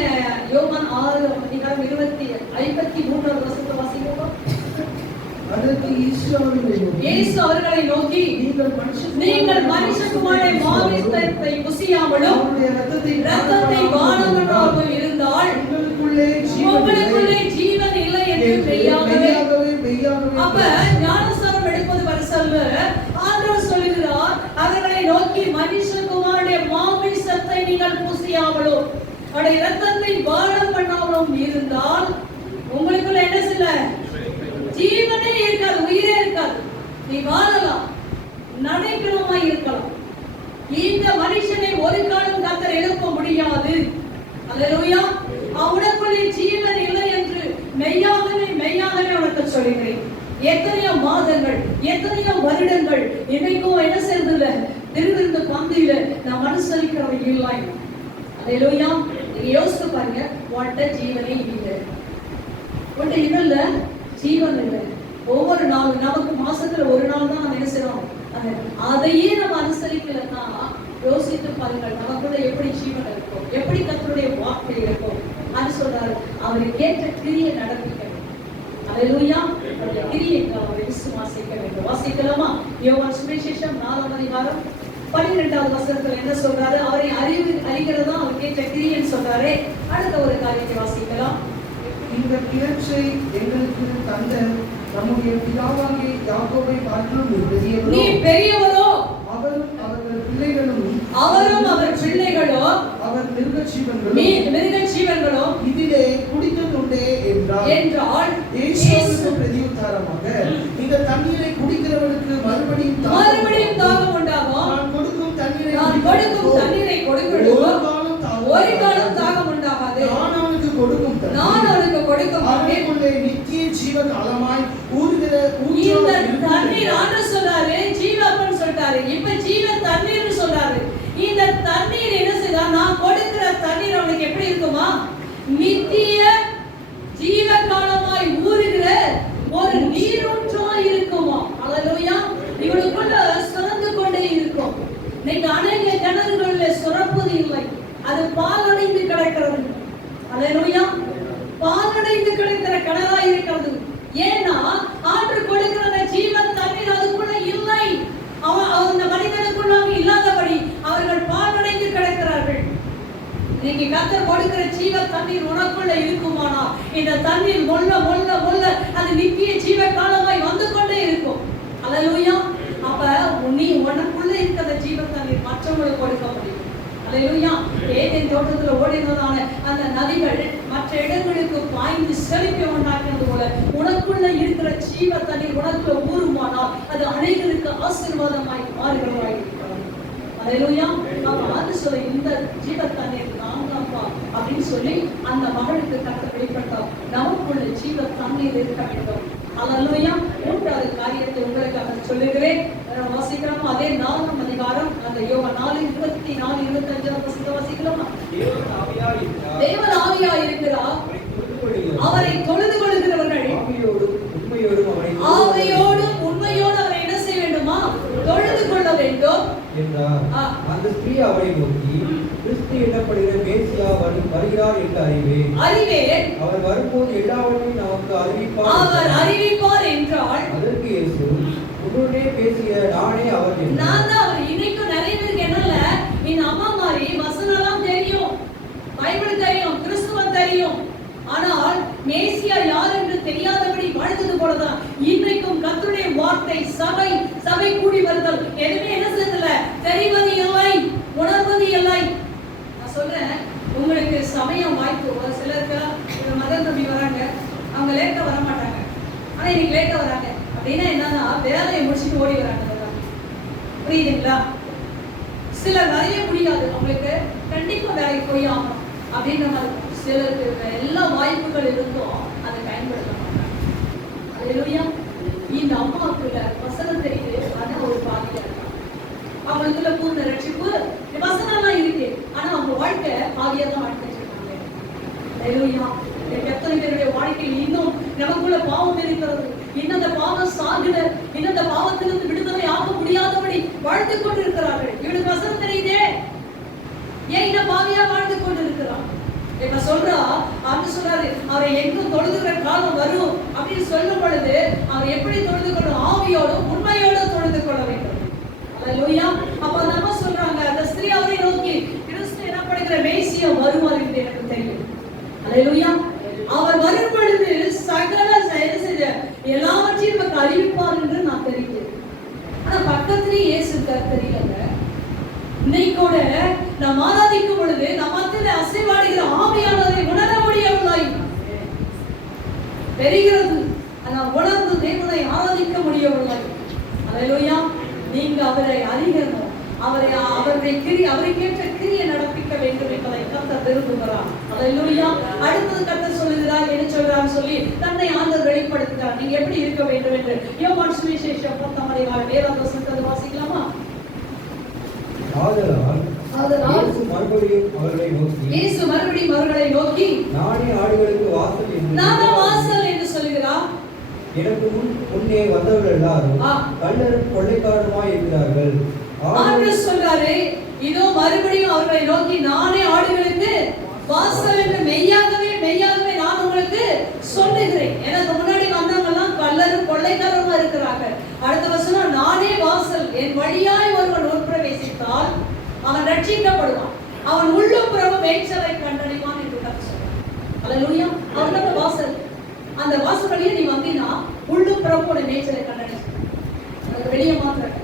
யோவான் 6:53 வசனத்தை வாசிக்கிறோம். அதற்கு இயேசு அவர்களை நோக்கி, நீங்கள் மனுஷகுமாரனை மாமிசத்தை புசியாமலும் இரத்தத்தை பானம் பண்ணாமலும் இருந்தால் உங்களுக்குள்ளே ஜீவன் இல்லை என்று மெய்யாகவே. அப்ப ஞானஸ்நானம் எடுப்பது பரிசல்ல. ஆண்டவர் சொல்லுகிறார், அவர்களை நோக்கி மனுஷகுமாரனுடைய மாமிசத்தை நீங்கள் புசியாமலோ அவருடைய இரத்தத்தை பானம் பண்ணாமலும் இருந்தால் உங்களுக்குள்ள என்ன செய்யல, ஜீவனே இருக்காது, உயிரே இருக்காது. நீ வாழலாம், நடைபெறமா இருக்கலாம். இந்த மனுஷனை ஒரு காலம் கர்த்தர் எழுப்ப முடியாது. அல்லேலூயா. அவனுக்குள்ளே ஜீவன் இல்லை என்று மெய்யாகவே மெய்யாகவே உனக்கு சொல்கிறேன். எத்தனையோ மாதங்கள், எத்தனையோ வருடங்கள் இன்னைக்கும் என்ன செய்யறதில்ல, திருவிருந்த பந்தியில நாம் அனுசரிக்கிறவங்க இல்லை. அல்லேலூயா. நீங்க யோசித்து பாருங்க, உன்கிட்ட ஜீவனே இல்லை, உன்கிட்ட இல்ல ஜீவன் இல்லை. ஒவ்வொரு நாளும் நமக்கு மாசத்துல ஒரு நாள் தான் நம்ம என்ன செய்யறோம், அதையே நம்ம அனுசரிக்கலன்னா யோசித்து பாருங்கள், நமக்குள்ள எப்படி ஜீவன் இருக்கும், எப்படி கர்த்தருடைய வார்த்தை இருக்கும். அது சொல்றாரு, அவரை கேட்ட கிரியை நடப்பிக்க வேண்டும். அல்லேலூயா. அவருடைய கிரியை அவரை விசுவாசிக்க வேண்டும். வாசிக்கலாமா? யோவான் சுவிசேஷம் 4:12 வசனத்துல என்ன சொல்றாரு, அவரை அறிகிறதா அவர் கேட்ட கிரியைன்னு சொல்றாரு. அடுத்த ஒரு காரியத்தை வாசிக்கலாம். இந்த கிளர்ச்சி எங்களுக்கு தந்த நம்முடைய பிதாவாகிய யாக்கோபை பார்க்கிலும் நீ பெரியவரோ, அவரும் அவர்கள் பிள்ளைகளும், அவரும் அவர் பிள்ளைகளோ, அவர் மிருக ஜீவன்களோ இதிலே குடித்ததுண்டே என்றால் இயேசுவுக்கு பிரதியுத்தரமாக, இந்த தண்ணீரை குடிக்கிறவனுக்கு மறுபடியும் தாகம் உண்டாகும். நான் கொடுக்கும் தண்ணீரை ஒரு காலம் தாகம் உண்டாகாது. நான் அவனுக்கு கொடுக்கும் அவனுக்குள்ளே நித்திய ஜீவ காலமாய் ஊறுகிற இந்த தண்ணீர். ஆண்டவர் சொல்றாரு ஜீவப்பன்னு சொல்றாரு, இப்ப ஜீவ தண்ணீர்னு சொல்றாரு. இந்த தண்ணீர் என்ன செய்தா, நான் கொடுக்கிற தண்ணீர் அவனுக்கு எப்படி இருக்குமா, நித்திய ஜீவ காலமாய் ஊறுகிற பாலடைந்து கிடக்கிறது. அல்லேலூயா. பாலடைந்து கிடக்கிற கிணறாய் இருக்கிறது. ஏன்னா ஆண்டு கொடுக்கிற ஜீவன் தண்ணீர் அதுக்குள்ள இல்லை. அந்த மனிதனுக்குள்ளாக இல்லாதபடி அவர்கள் பாலடைந்து கிடக்கிறார்கள். நீங்க கர்த்தர் கொடுக்கிற ஜீவ தண்ணீர் உனக்குள்ள இருக்குமானா இந்த தண்ணீர் மொல்ல மொல்ல மொல்ல அது நித்திய ஜீவ காலமாய் வந்து கொண்டே இருக்கும். அல்லேலூயா. அப்ப நீ உனக்குள்ள இருக்கிற ஜீவ தண்ணீர் மற்றவங்களுக்கு கொடுக்க முடியும். அல்லேலூயா. ஏதேன் தோட்டத்துல ஓடினதான அந்த நதிகள் மற்ற இடங்களுக்கு பாய்ந்து செழிப்பை உண்டாக்கினது போல உனக்குள்ள இருக்கிற ஜீவ தண்ணீர் உனக்குள்ள ஊறுமானால் அது அனைவருக்கு ஆசீர்வாதமாய் மாறுகிறதாய் இருக்கிறது. அல்லேலூயா. அப்ப சொல்ல இந்த ஜீவ தண்ணீர் நாங்கப்பா அப்படின்னு சொல்லி அந்த மகளுக்கு கர்த்தர் வெளிப்பட்டார். நமக்குள்ள ஜீவ தண்ணீர் இருக்க வேண்டும். அல்லேலூயா. மூன்றாவது காரியத்தை உங்களுக்காக சொல்லுகிறேன். வாசிக்கிறோம். அதே 4ஆம் அதிகாரம் அந்த யோவான் 4:24-25 வாசிக்கலாமா? தேவன் ஆவியாய் இருக்கிறார். அவரை தொழுது கொள்கிறவர்கள் ஆவியோடும் உண்மையோடு அவரை என்ன செய்ய வேண்டுமா? தொழுது கொள்ள வேண்டும் என்றார். அந்த ஸ்திரீ அவரை நோக்கி, கிறிஸ்து என்னப்படுகிற மேசியா வருகிறார் என்று அறிவேன். அவர் வரும்போது எல்லாவற்றையும் நமக்கு அறிவிப்பார் என்றால் அதற்கு இயேசு, உன்னுடனே பேசிய நானே அவர் என்றார். நான் தான் அவர். இன்னைக்கும் நிறைய பேருக்கு என்னல்ல, இந்த அம்மா மாதிரி வசனம்லாம் தெரியும், பைபிள் தெரியும், கிறிஸ்துவம் தெரியும், ஆனால் மேசியா யார் என்று தெரியாதபடி வாழ்ந்தது போலதான் இன்றைக்கும் கர்த்தருடைய வார்த்தை சபை கூடி வருதல் எதுவுமே என்ன செய்யல, தெரிவது இல்லை, உணர்வது இல்லை. நான் சொல்றேன், உங்களுக்கு சமயம் வாய்ப்பு ஒரு சிலருக்கு மதம் தம்பி வராங்க, அவங்க லேட்டா வர மாட்டாங்க, ஆனா இன்னைக்கு லேட்டா வராங்க அப்படின்னா என்னன்னா வேலையை முடிச்சுட்டு ஓடி வராங்க. புரியுதுங்களா? சிலர் நிறைய முடியாது, அவங்களுக்கு கண்டிப்பா வேலைக்கு போய் ஆகணும் அப்படின்ற மாதிரி. சிலருக்கு எல்லா வாய்ப்புகள் இருந்தும் அதை பயன்படுத்த மாட்டாங்க. அல்லேலூயா. இந்த அம்மாவுக்குள்ள வசனம் தெரியுது, ஆனா ஒரு பாதியா இருக்காங்க. அவங்களுக்குள்ள பூர்ண ரட்சிப்பு வசனம் எல்லாம் இருக்கு, ஆனா அவங்க வாழ்க்கை பாதியா தான் வாழ்க்கை இருக்காங்க. அல்லேலூயா. எத்தனை பேருடைய வாழ்க்கையில் இன்னும் நமக்குள்ள பாவம் இருக்கிறது, இன்னும் அந்த பாவம் சாகுல, இன்னும் அந்த பாவத்திலிருந்து விடுதலை ஆக முடியாதபடி வாழ்ந்து கொண்டு இருக்கிறார்கள். இவனுக்கு வசனம் தெரியுதே, ஏன் இந்த பாவியா வாழ்ந்து கொண்டு இருக்கிறான்? இப்ப சொல்றா, அவரு சொல்றாரு, அவரை எங்கும் தொழுதுகிற காலம் வரும் அப்படின்னு சொல்லும் பொழுது அவர் எப்படி தொழுது கொள்ளும்? ஆவியோடும் உண்மையோடும் தொழுது கொள்ள வேண்டும். அல்லேலூயா. அப்ப நம்ம சொல்றாங்க, அந்த ஸ்திரீ அவரை நோக்கி, கிறிஸ்து எனப்படுகிற மேசியா வருவார் என்று எனக்கு தெரியும். அல்லேலூயா. அவர் வரும் பொழுது சகல எல்லாவற்றையும் நமக்கு அறிவிப்பார் என்று நான் தெரிவித்தேன். ஆனா பக்கத்திலேயே இயேசு தெரியல. இன்னைக்கு கூட நாம் ஆராதிக்கும் பொழுது நம் மத்தியிலே அசைவாடுகிற ஆவியானவரை உணர முடியவில்லை. தெரிகிறது, ஆனால் உணர்ந்து தேவனை ஆராதிக்க முடியவில்லை. அல்லேலூயா. நீங்க அவரை அறியணும், அவருக்கேற்ற கிரியை நடப்பிக்க வேண்டும் என்பதை கர்த்தர் விரும்புகிறார். அல்லேலூயா. அடுத்தது கர்த்தர் சொல்லுகிறார், என்ன சொல்றார் சொல்லி தன்னை ஆண்டவர் வெளிப்படுத்துகிறார். நீங்க எப்படி இருக்க வேண்டும் என்று யோவான் சுவிசேஷம் 10:7 வசனத்தை வாசிக்கலாமா? இயேசு மறுபடியும் அவர்களை நோக்கி, நானே ஆடுகளுக்கு வாசல் என்று சொல்லுகிறார். எனக்கு முன்னே வந்தவர்கள் எல்லாரும் கள்ளரும் கொள்ளைக்காரருமாய் இருக்கிறார்கள். ஆண்டவர் சொல்றாரு, இதோ மறுபடியும் அவர்களை நோக்கி, நானே ஆடுகளுக்கு வாசல் என்று மெய்யாகவே நான் உங்களுக்கு சொல்லுகிறேன். எனக்கு முன்னாடி வந்தவங்க எல்லாம் கள்ளரும் கொள்ளைக்காரருமா இருக்கிறார்கள். அடுத்த வசனம், நானே வாசல், என் வழியாய் ஒருவன் உட்பிரவேசித்தால் அவன் ரட்சிக்கப்படுவான், அவன் உள்ளுப்புறமும் மேய்ச்சலை கண்டடைவான் என்று சொல்றான். அல்லேலூயா. அவன் வாசல், அந்த வாசல் வழியா நீ வந்தீங்கன்னா உள்ளுப்புறமோட மேய்ச்சலை கண்டடை. அதுக்கு வெளியே மாத்திரம்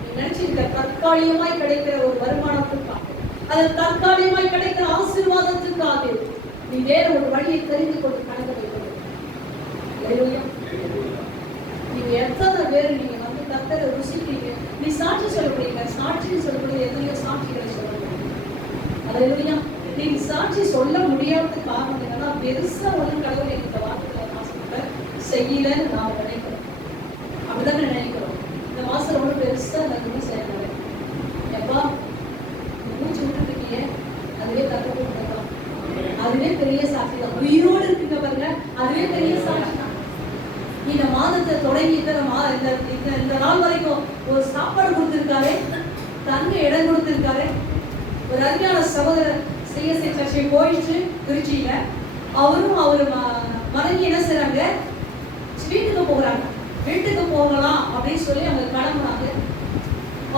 நீ நினைச்சிருக்க தற்காலிகமாய் கிடைக்கிற ஒரு வருமானத்துக்காக, அது தற்காலிகமாய் கிடைக்கிற ஆசீர்வாதத்துக்காக நீ வேற ஒரு வழியை தெரிந்து கொண்டு கணக்கு வைக்கிறது. அல்லேலூயா. நீங்க எத்தனை பேர் நீங்க வந்து கர்த்தரை ருசிக்கிறீங்க, நீ சாட்சி சொல்லப்படுறீங்க, சாட்சின்னு சொல்லப்படுறது எத்தனையோ சாட்சிகளை சொல்லப்படுறீங்க. அல்லேலூயா. நீங்க சாட்சி சொல்ல முடியாத காரணம் என்னன்னா, பெருசா வந்து கடவுள் இந்த வார்த்தைகளை வாசல்ல செய்யலன்னு நான் நினைக்கிறேன். அப்படிதானே நினைக்கிறோம். இந்த வாசல் ஒண்ணு பெருசா எதுவுமே செய்யல. எப்பா மூச்சு விட்டு இருக்கீங்க, அதுவே தப்பு கொடுக்கலாம், அதுவே பெரிய சாட்சி தான். உயிரோடு இருக்குங்க பாருங்க, அதுவே பெரிய சாட்சி தான். இந்த மாதத்தை தொடங்கி இந்த நாள் வரைக்கும் ஒரு சாப்பாடு கொடுத்திருக்காரு, தங்க இடம் கொடுத்திருக்காரு. ஒரு அருமையான சிஎஸ்ஐ சர்ச்சை போயிட்டு திருச்சியில அவரும் அவர் மனைவி என்ன செய்றாங்க, வீட்டுக்கு போகிறாங்க. வீட்டுக்கு போகலாம் அப்படின்னு சொல்லி அவங்க கிளம்புறாங்க.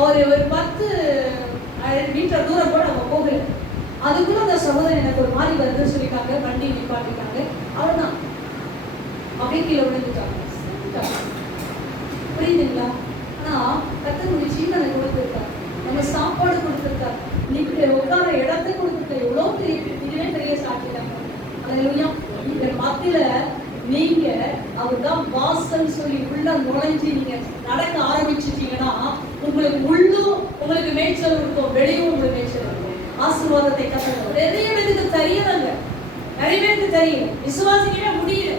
ஒரு 10 மீட்டர் தூரம் கூட அவங்க போகல. அதுக்குள்ள அந்த சகோதரன் எனக்கு ஒரு மாதிரி வருதுன்னு சொல்லிட்டாங்க. வண்டி நிப்பாட்டிட்டாங்க. அவ்வளவுதான், அப்படியே கீழே விழுந்துட்டாங்க. புரியுதுங்களா? ஆனா கர்த்தர் ஜீவனை கொடுத்திருக்காரு, நம்ம சாப்பாடு கொடுத்திருக்காரு, நீங்க உட்கார இடத்தை கொடுத்திருக்காரு. எவ்வளவு பெரிய, இதுவே பெரிய சாட்சி தான். அல்லேலூயா. இந்த மத்தியில நீங்க அவர்தான் வாசல் சொல்லி உள்ள நுழைஞ்சு நீங்க நடக்க ஆரம்பிச்சிட்டீங்கன்னா உங்களுக்கு உள்ளும் உங்களுக்கு மேய்ச்சல் இருக்கும், வெளியும் உங்களுக்கு மேய்ச்சல் இருக்கும். ஆசீர்வாதத்தை கத்தணும். நிறைய பேருக்கு தெரியலங்க, நிறைய பேருக்கு தெரியும், விசுவாசிக்கவே முடியல.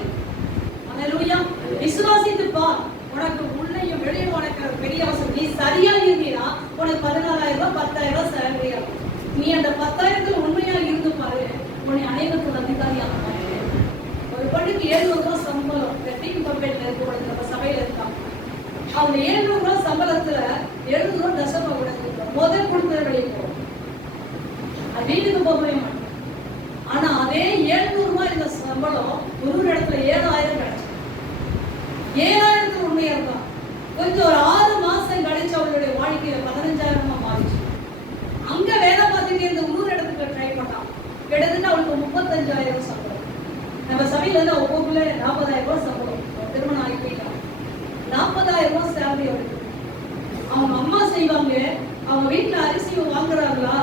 அல்லேலூயா. விசுவாசித்து பார், உனக்கு உள்ளேயும் வெளியும் உனக்கு பெரிய அவசரம். நீ சரியா இருந்தீனா உனக்கு 14,000 ரூபாய் 10,000 ரூபாய் சேலரி ஆகும். நீ அந்த 10,000 உண்மையா இருந்து பாரு, உன்னை அனைவருக்கும் அதிகாரியாக மாறு. ஒரு பொண்ணுக்கு 700 ரூபாய் சம்பளம், டீம் கம்பெனில இருக்கு, நம்ம சபையில இருக்காங்க. அவங்க 700 ரூபாய் சம்பளத்துல 70 ரூபாய் தசம கொடுத்துருக்கோம். முதல் கொடுத்தத வெளியே போகும், அது வீட்டுக்கு போகவே மாட்டோம். ஆனா அதே 700 ரூபாய் இந்த சம்பளம் ஒரு இடத்துல 7,000 கிடைச்சு. 7,000 உண்மையா இருக்கா? கொஞ்சம் ஒரு 6 மாசம் கழிச்சு அவளுடைய வாழ்க்கையில 15,000 மாறிச்சு. அங்க வேலை பார்த்துட்டு இருந்த இன்னொரு இடத்துக்கு ட்ரை பண்ணான். கிட்டத்தட்ட அவளுக்கு 35,000 சம்பளம். நம்ம சபையில இருந்து ஒவ்வொருக்குள்ள 40,000 ரூபாய் சம்பளம். திருமணம் ஆகி போயிட்டாங்க. 40,000 ரூபாய் சேலரி அவளுக்கு. அவங்க அம்மா செய்வாங்க, அவங்க வீட்டுல அரிசி வாங்குறாங்களா,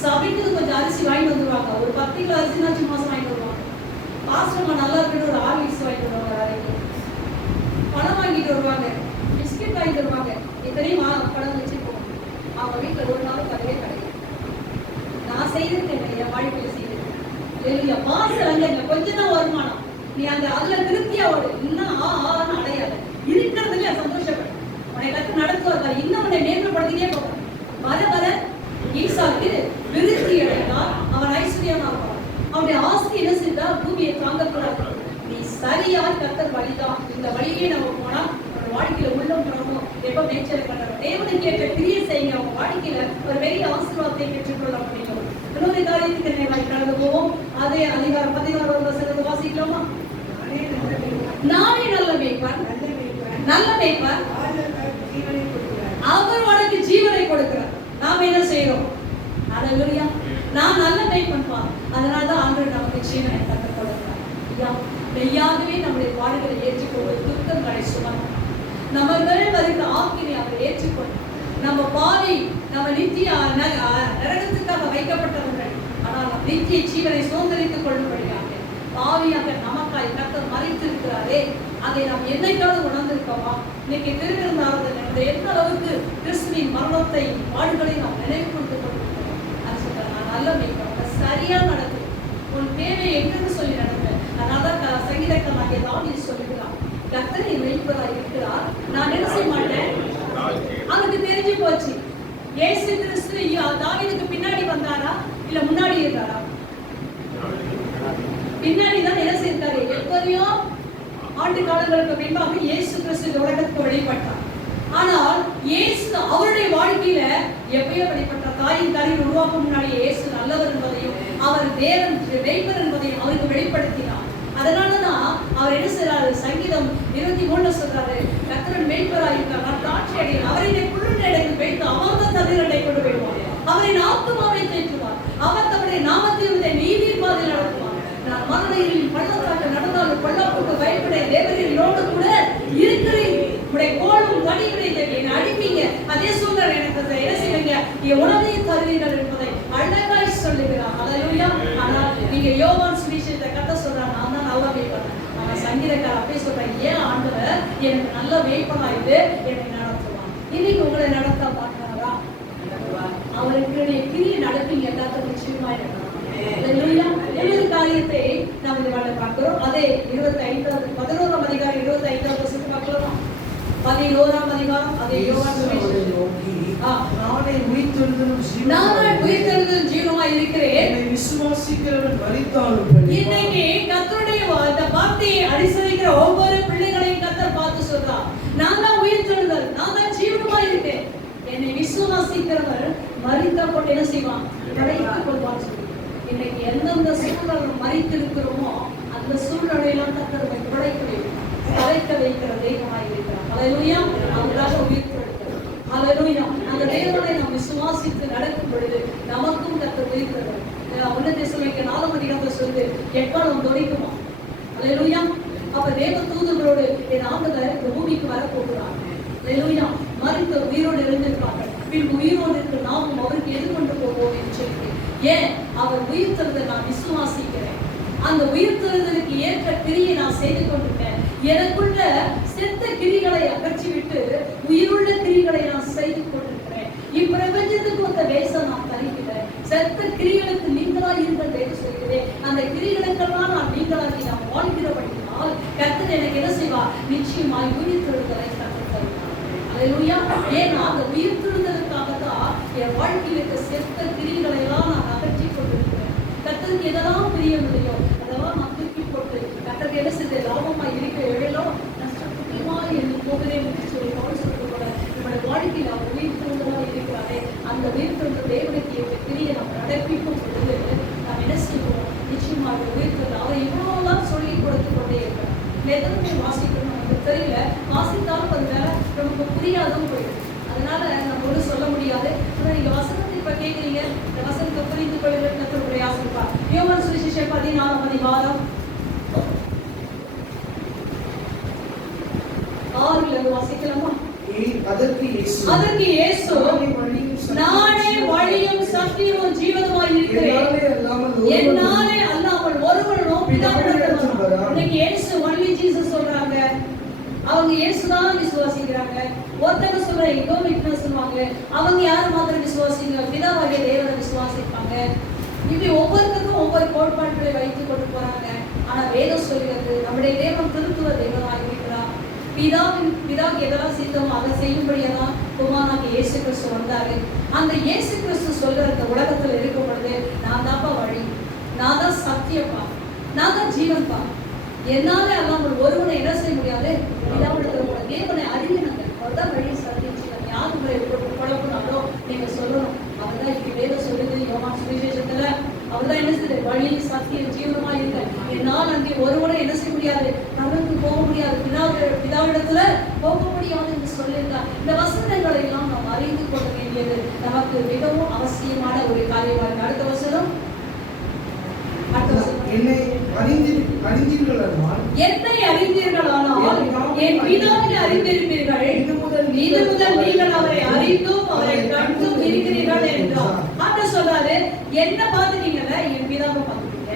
சபைக்கு கொஞ்சம் அரிசி வாங்கிட்டு வந்துருவாங்க. ஒரு 10 கிலோ அரிசினாச்சும் மாசம் வாங்கிட்டு வருவாங்க. பாஸ்டர்மா நல்லா இருக்குன்னு ஒரு ஆர்லிக்ஸ் வாங்கிட்டு வருவாங்க, வேலைக்கு பணம் வாங்கிட்டு வருவாங்க, பிஸ்கெட் வாங்கிட்டு வருவாங்க. இத்தனையும் பணம் வச்சு போவாங்க. அவங்க வீட்டுல ஒரு நாள் கதையே கிடையாது. நான் செய்திருக்கேன், என் வாழ்க்கையில செய்திருக்கேன். வாசல் அங்க கொஞ்சம் தான் வருமானம். நீ அந்த அதுல திருப்தியாவோடு இன்னும் ஆன்னு அடையாத, இருக்கிறதுல சந்தோஷப்படு. உன்னை கத்து நடத்துவார், இன்னும் உன்னை மேம்படுத்தினே போவார். வர வர ஈசாக்கு விருத்தி அடைந்தால் அவன் ஐஸ்வர்யமா இருப்பான். அவனுடைய ஆஸ்தி என்ன செய்தா பூமியை தாங்கக்கூடாது. நீ சரியா கர்த்தர் வழிதான், இந்த வழியிலே நம்ம போனா நம்ம வாழ்க்கையில உள்ளம் வரணும். எப்ப மேய்ச்சல் பண்றோம், தேவனுக்கு ஏற்ற கிரியை செய்யுங்க. அவங்க வாழ்க்கையில ஒரு பெரிய ஆசீர்வாதத்தை பெற்றுக்கொள்ள முடியும். இன்னொரு காரியத்துக்கு நினைவாய் கடந்து போவோம். அதே அதிகாரம் 16 வசனத்தை வாசிக்கலாமா? நானே நல்ல மேய்ப்பன், நல்ல மேய்ப்பன், அவர் உனக்கு ஜீவனை கொடுக்கிறார். நாம என்ன செய்யறோம்? அல்லேலூயா. நான் நல்ல மேய்ப்பன் பா, அதனாலதான் ஆண்டவர் நமக்கு ஜீவனை கற்றுக் கொடுக்கிறார். ஐயா, மெய்யாகவே நம்முடைய பாடுகளை ஏற்றுக்கொள்வது துக்கங்களை சுமந்து நம்ம மேல் வருகிற ஆக்கினை அவர் ஏற்றுக்கொண்டு நம்ம பாவி, நம்ம நித்திய நரகத்துக்காக வைக்கப்பட்டவர்கள், ஆனால் நித்திய ஜீவனை சுதந்திரித்துக் கொள்ளும்படியாக பாவியாக நமக்காய் கர்த்தர் மறைத்திருக்கிறாரே, அதை நாம் என்னைக்காவது உணர்ந்திருக்கோமா? இன்னைக்கு திருவிருந்தாளர்கள் நம்முடைய எந்த அளவுக்கு கிறிஸ்துவின் மரணத்தை பாடுகளை நாம் நினைவு கொடுத்துக் கொண்டிருக்கிறோம். அது சொல்ற நான் நல்ல மேய்ப்பன், சரியா நடக்கு, உன் தேவை எங்கன்னு சொல்லி நடப்பேன். அதனால சங்கீதக்காரனாகிய தாவீது சொல்லுகிறான், கர்த்தர் என் மேய்ப்பராய் இருக்கிறார், நான் என்ன செய்ய மாட்டேன். அவனுக்கு தெரிஞ்சு போச்சு, இயேசு கிறிஸ்து தாவீதுக்கு பின்னாடி வந்தாரா இல்ல முன்னாடி இருந்தாரா? பின்னாடி தான் என்ன செய்தாரு. எத்தனையோ ஆண்டு காலங்களுக்கு பின்பாக இயேசு கிறிஸ்து உலகத்துக்கு வெளிப்பட்டார். ஆனால் இயேசு அவருடைய வாழ்க்கையில எப்பயோ வெளிப்பட்டார். தாயின் கருவில் உருவாக்கும் முன்னாடி இயேசு நல்லவர் என்பதையும் அவர் தேவன் மேய்ப்பர் என்பதையும் அவருக்கு வெளிப்படுத்தினார். அதனாலதான் அவர் என்ன செய்யறாரு, சங்கீதம் 23 சொல்றாரு, கர்த்தர் மேய்ப்பராய் இருக்கிறார், நான் தாட்சி அடையேன், அவரை புல்லுள்ள இடத்தில் வைத்து அமர்ந்த தண்ணீரை கொண்டு போயிடுவார், அவரின் ஆத்துமாவை தேற்றுவார், அவர் தம்முடைய நாமத்தினுடைய நீதியின் பாதையில் நடத்துவார். நான் மரண இருளின் பள்ளத்தாக்கு நடந்தாலும் கொல்லப்பட்டு பயப்பட தேவனோடு கூட இருக்கிறேன், உடைய கோலும் தடிகளை என்னை அடிப்பீங்க, அதே சூழ்நிலை எனக்கு என்ன செய்வீங்க, என் உணவையை தருவீர்கள் என்பதை அழகாய் சொல்லுகிறார். அல்லேலூயா. ஆனால் நீங்க யோவான் சுவிசேஷத்தை கத்த சொல்றாங்க, நான் தான் நல்ல மேய்ப்பன். ஆனா சங்கீதக்காரர் அப்படியே சொல்றேன், ஏன் ஆண்டவர் எனக்கு நல்ல மேய்ப்பனாயிட்டு என்னை நடத்துவான். இன்னைக்கு உங்களை நடத்த மாட்டாரா? அவருக்கு கிரியை நடப்பீங்க, எல்லாத்துக்கும் நிச்சயமா இருக்கணும். இன்னொரு காரியத்தை நாம் இந்த வேலை பார்க்கிறோம். அதே 25 11ஆம் அதிகாரம் 25ஆவது வசனத்தை பார்க்கலாமா? 11ஆம் அதிகாரம் அதே யோவான் சுவிசேஷம், நானே உயிர்த்தெழுதலும் ஜீவனுமாய் இருக்கிறேன், என்னை விசுவாசிக்கிறவன் மரித்தாலும் இன்னைக்கு கர்த்தருடைய அந்த வார்த்தையை அனுசரிக்கிற ஒவ்வொரு பிள்ளைகளையும் கர்த்தர் பார்த்து சொல்றார், நான் தான் உயிர்த்தெழுதல், நான் தான் ஜீவனுமாய் இருக்கேன், என்னை விசுவாசிக்கிறவர் மரித்த போட்டு என்ன செய்வான், அழைத்துக் கொள்வான். இன்னைக்கு எந்தெந்த சூழல் மறைத்திருக்கிறோமோ அந்த சூழ்நிலையெல்லாம் கத்தரை குறைக்க வைக்கிற தெய்வமாய் இருக்கிறார். ஹல்லேலூயா. அவராக உயிர்த்தெழுக்கிறார். ஹல்லேலூயா. அந்த தேவனை நாம் விசுவாசித்து நடக்கும் பொழுது நமக்கும் கத்தர் உயிர்த்தெழுகிறார். ஒன்று தெசலோனிக்கே 4:8 சொல்லு, எக்காலம் தொனிக்குமா. ஹல்லேலூயா. அப்ப தேவ தூதர்களோடு என் ஆண்டவர் இந்த பூமிக்கு வரப்போகிறார். ஹல்லேலூயா. மரித்த உயிரோடு இருந்திருப்பாங்க, பின் உயிரோடு இருக்க நாமும் அவருக்கு எதிர்கொண்டு போவோம் என்று சொல்லி. ஏன்? அவர் உயிர்த்தெழுதை நான் விசுவாசிக்கிறேன். அந்த உயிர்த்தெழுதலுக்கு ஏற்ற கிரியை நான் செய்து கொண்டிருக்கேன். எனக்குள்ள செத்த கிரிகளை அகற்றிவிட்டு உயிருள்ள கிரிகளை நான் செய்து கொண்டிருக்கிறேன். இப்பிரபஞ்சத்துக்கு ஒத்த வேஷம் நான் தருகிறேன். செத்த கிரிகளுக்கு நீங்களா இருங்கள் என்று சொல்கிறேன். அந்த கிரிகளுக்கெல்லாம் நான் நீங்களாகி நான் வாழ்கிறபடினால் கர்த்தர் எனக்கு என்ன செய்வார்? நிச்சயமாய் உயிர்த்தெழுதலை கற்றுத் தருவார். ஹல்லேலூயா. ஏன்னா அந்த உயிர்த்தெழுதலுக்காக தான் என் வாழ்க்கையில் இருக்க செத்த கிரிகளை எல்லாம் நான் அகற்றி கொண்டிருக்கிறேன். கர்த்தருக்கு எதெல்லாம் பிரியமில்லையோ அதெல்லாம் நான் தூக்கி போட்டு கர்த்தருக்கு என்ன செய்த லாபமாய் இருக்க எவ்வளோ நஷ்டமா என்று போகிறேன் என்று சொல்லி கவலை சொல்றது போல நம்முடைய வாழ்க்கையில் அவர் உயிர்த்தெழுதலாக இருக்கிறாரே, அந்த உயிர்த்தெழுந்த தேவனுக்கு இந்த கிரியை நம்ம நடப்பிக்கும் பொழுது நாம் என்ன செய்வோம்? நிச்சயமாக உயிர்த்தெழுதல் அவர் இவ்வளவுதான் சொல்லி கொடுத்து கொண்டே இருக்கிறார். எதற்கு வாசிக்கணும் நமக்கு தெரியல, வாசித்தாலும் அது வேற நமக்கு புரியாதும் போயிடும். அதனால நம்ம ஒன்றும் சொல்ல முடியாது. ஆனால் நீங்க வசனத்தை இப்ப கேட்குறீங்க, இந்த வசனத்தை புரிந்து கொள்கிற கர்த்தருடைய ஆசீர்வாதம். யோவான் சுவிசேஷம் 14ஆம் அதிகாரம் 6 வாசிக்கலாமா? அதற்கு இயேசு நானே வழியும் சத்தியமும் ஜீவனுமாய் இருக்கிறேன், என்னாலே அல்லாமல் ஒருவனும் பிதாவிடத்தில் வரான். இன்னைக்கு இயேசு ஒன்லி ஜீசஸ் சொல்றாங்க. அவங்க இயேசுதான் விசுவாசிக்கிறாங்க. ஒருத்தங்க சொல்ற இதோ விட்னஸ் சொல்லுவாங்க. அவங்க யாரை மாத்திரம் விசுவாசிங்க? பிதாவாகிய தேவனை விசுவாசிப்பாங்க. இப்படி ஒவ்வொருத்தருக்கும் ஒவ்வொரு கோட்பாடுகளை வைத்துக் கொண்டு போறாங்க. ஆனா வேதம் சொல்கிறது நம்முடைய தேவன் திருத்துவ தேவனாக இருக்கிறார். பிதாவுக்கு எதெல்லாம் சித்தமோ அதை செய்யும்படியெல்லாம் குமாரனாகிய இயேசு கிறிஸ்து வந்தாரு. அந்த இயேசு கிறிஸ்து சொல்ற இந்த உலகத்துல இருக்கும் பொழுது நான் தான்ப்பா வழி, நான் தான் சத்தியப்பா, நான் தான் ஜீவன்பா, என்னால அல்லாமல் ஒருவனை என்ன செய்ய முடியாது? பிதாவிடத்துல தேவனை அறியணுங்க. அவர்தான் வழி சத்தியம் ஜீவன். யார் உங்களை குழப்பினாலோ நீங்க சொல்லணும். அவர்தான் இப்படி வேதம் சொல்லுது யோவான் சுவிசேஷத்துல. அவர்தான் என்ன செய்யுது? வழி சத்தியம் ஜீவனமா இருக்க. என்னால் அங்கே ஒருவனை என்ன செய்ய முடியாது? நமக்கு போக முடியாது, பிதாவிடத்துல போக முடியாது என்று சொல்லியிருக்கார். இந்த வசனங்களை எல்லாம் நாம் அறிந்து கொள்ள வேண்டியது நமக்கு மிகவும் அவசியமான ஒரு காரியமாக இருக்கு. அடுத்த வசனம், என்னை அறிந்தீர்களானால் என் பிதாவை அறிந்திருப்பீர்கள். இது முதல் நீங்கள் அவரை அறிந்தும் அவரை கண்டும் இருக்கிறீர்கள் என்றார். ஆண்டவர் சொல்றாரு, என்ன பார்த்துட்டீங்கல்ல, என் பிதாவை பார்த்துட்டீங்க,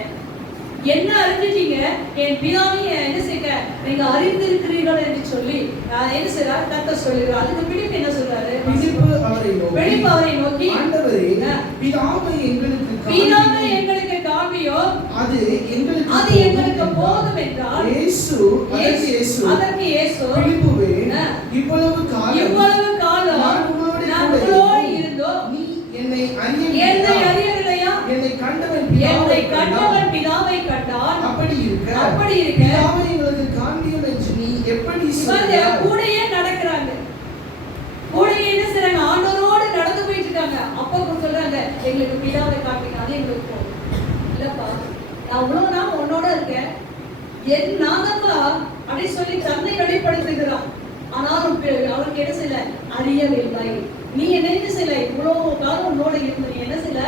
என்ன அறிஞ்சிட்டீங்க, என் பிதாவை என்ன செய்ய நீங்க அறிந்திருக்கிறீர்கள் என்று சொல்லி என்ன செய்யறார்? கர்த்தர் சொல்லுகிறார். அதுக்கு பிடிப்பு என்ன சொல்றாரு? பிடிப்பு அவரை நோக்கி, ஆண்டவரே, பிதாவை எங்களுக்கு காண்பியோ, அது எங்களுக்கு போதும் என்றார். அதற்கு இயேசு, பிலிப்புவே, இவ்வளவு காலம் நான் உங்களோடு இருந்தோம், நீ என்னை அறியவில்லையா? என்னை கண்டவன் பிதாவை கண்டான். அப்படி இருக்க பிதாவை எங்களுக்கு காண்பியும் என்று நீ எப்படி சொல்றாய்? கூடயே நடக்கிறாங்க, கூடயே என்ன செய்றாங்க? ஆண்டவரோடு நடந்து போயிட்டு இருக்காங்க. அப்ப சொல்றாங்க, எங்களுக்கு பிதாவை காண்பினாலே எங்களுக்கு போதும். இல்லப்பா, நான் அவ்வளவு நாள் உன்னோட இருக்கேன், என் நாதப்பா அப்படி சொல்லி தன்னை வெளிப்படுத்துகிறான். ஆனாலும் அவருக்கு என்ன செய்யல? அறியவில்லை. நீ என்ன செய்யல? இவ்வளவு காலம் உன்னோட இருந்த நீ என்ன செய்யல?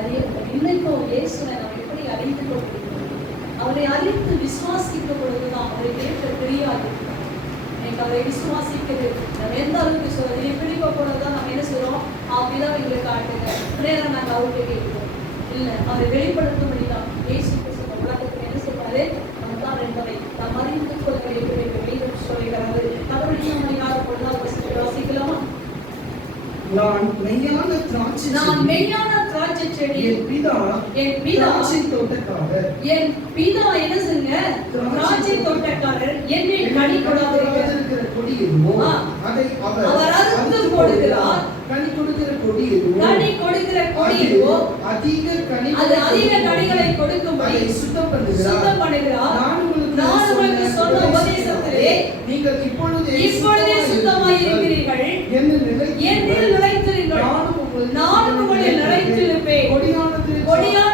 அறியவில்லை. இன்னைக்கும் இயேசுவை நாம் எப்படி அறிந்து கொண்டிருக்கிறோம்? அவரை அறிந்து விசுவாசிக்க பொழுதுதான் அவரை கேட்க தெரியாது. எனக்கு அவரை விசுவாசிக்கிறது நம்ம எந்த அளவுக்கு சொல்றது பிடிப்ப போலதான் நம்ம என்ன சொல்றோம்? அப்படிதான் எங்களுக்கு காட்டுங்க, நேரம் நாங்கள் அவர்கிட்ட கேட்கிறோம். இல்ல, அவரை வெளிப்படுத்தும்படிதான் இயேசு கிறிஸ்து உலகத்துக்கு என்ன செய்வாரு? நம்ம தான் என்பதை நாம் அறிந்து கொள்ள வேண்டும் சொல்லுகிறது. மறுபடியும் நம்ம யாரும் பொழுதாக வாசிக்கலாமா? நான் மெய்யான திராட்சை செடி, என் பிதா திராட்சை தோட்டக்காரர். என் பிதா என்ன செய்யுங்க? திராட்சை தோட்டக்காரர். என்னை கனி கொடாதிருக்கிற கொடி எதுவோ அதை அவர் அறுத்து போடுகிறார். கனி கொடுக்கிற கொடி எதுவோ அதிக கனிகளை கொடுக்கும்படி சுத்தம் பண்ணுகிறார். நான் உங்களுக்கு சொன்ன உபதேசத்திலே நீங்கள் இப்பொழுதே சுத்தமாய் இருக்கிறீர்கள். என்னில் நிலைத்திருங்கள், நானும் உங்களில் நிலைத்திருப்பேன். கொடியான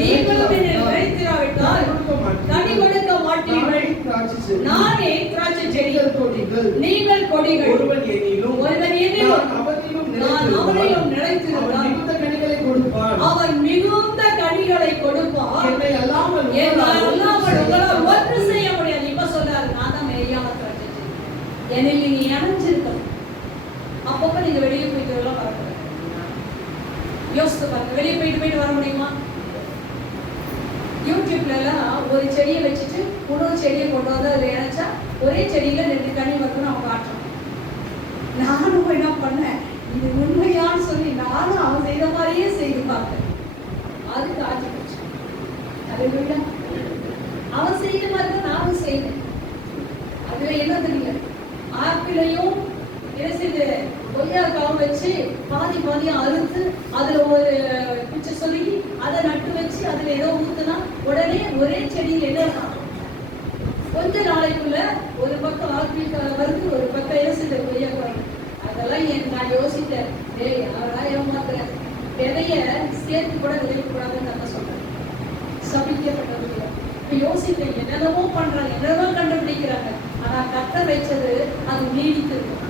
நீங்களும் என்னில் நிலைத்திராவிட்டால் கனி கொடுக்க மாட்டீர்கள். நானே திராட்சை செடி, நீங்கள் கொடிகள். ஒருவன் என்னிலும் நான் அவனிலும் நிலைத்திருந்தால் அவர் மிகுந்த கனிகளை கொடுப்பார். என்னை அல்லாமல் உங்களால் ஒன்று செய்ய முடியாது. இப்ப சொல்றாரு, நான் தான் மெய்யான திராட்சை செடி, என்னில் நீங்க இணைஞ்சிருக்கணும். அப்பப்ப நீங்க வெளியே போயிட்டு எல்லாம் வரக்கூடாது. யோசித்து பாருங்க, வெளியே போயிட்டு வர முடியுமா? யூடியூப்ல எல்லாம் ஒரு செடியை வச்சுட்டு இன்னொரு செடியை கொண்டு வந்து அதில் இணைச்சா ஒரே செடியில 2 கனி வரும்னு அவங்க காட்டுறாங்க. நானும் என்ன பண்ணேன், இது உண்மையான்னு சொல்லி நானும் அவன் செய்த மாதிரியே செய்து பார்த்தேன். அது காட்சி போச்சு. அதுல அவன் செய்த மாதிரி தான் நானும் செய்தேன். அதுல என்ன தெரியல, ஆப்பிளையும் கொய்யாக்காவும் வச்சு பாதியா அறுத்து அதுல ஒரு பிச்சை சொல்லி அதை நட்டு வச்சு அதுல ஏதோ ஊத்துனா உடனே ஒரே செடியில் என்ன கொஞ்ச நாளைக்குள்ள ஒரு பக்கம் ஆப்பிள் வருது, ஒரு பக்கம் என்ன கொய்யாக்கா. அதெல்லாம் நான் யோசித்தேன், யாரா ஏமாத்துறேன், விதைய சேர்த்து கூட விதைக்கக்கூடாதுன்னு நான் சொல்றேன். சபிக்கப்பட்டது யோசித்தேன், என்னென்னமோ பண்றாங்க, என்னென்னமோ கண்டுபிடிக்கிறாங்க. ஆனா கர்த்தர் வைச்சது அது நீடித்து இருக்கும்.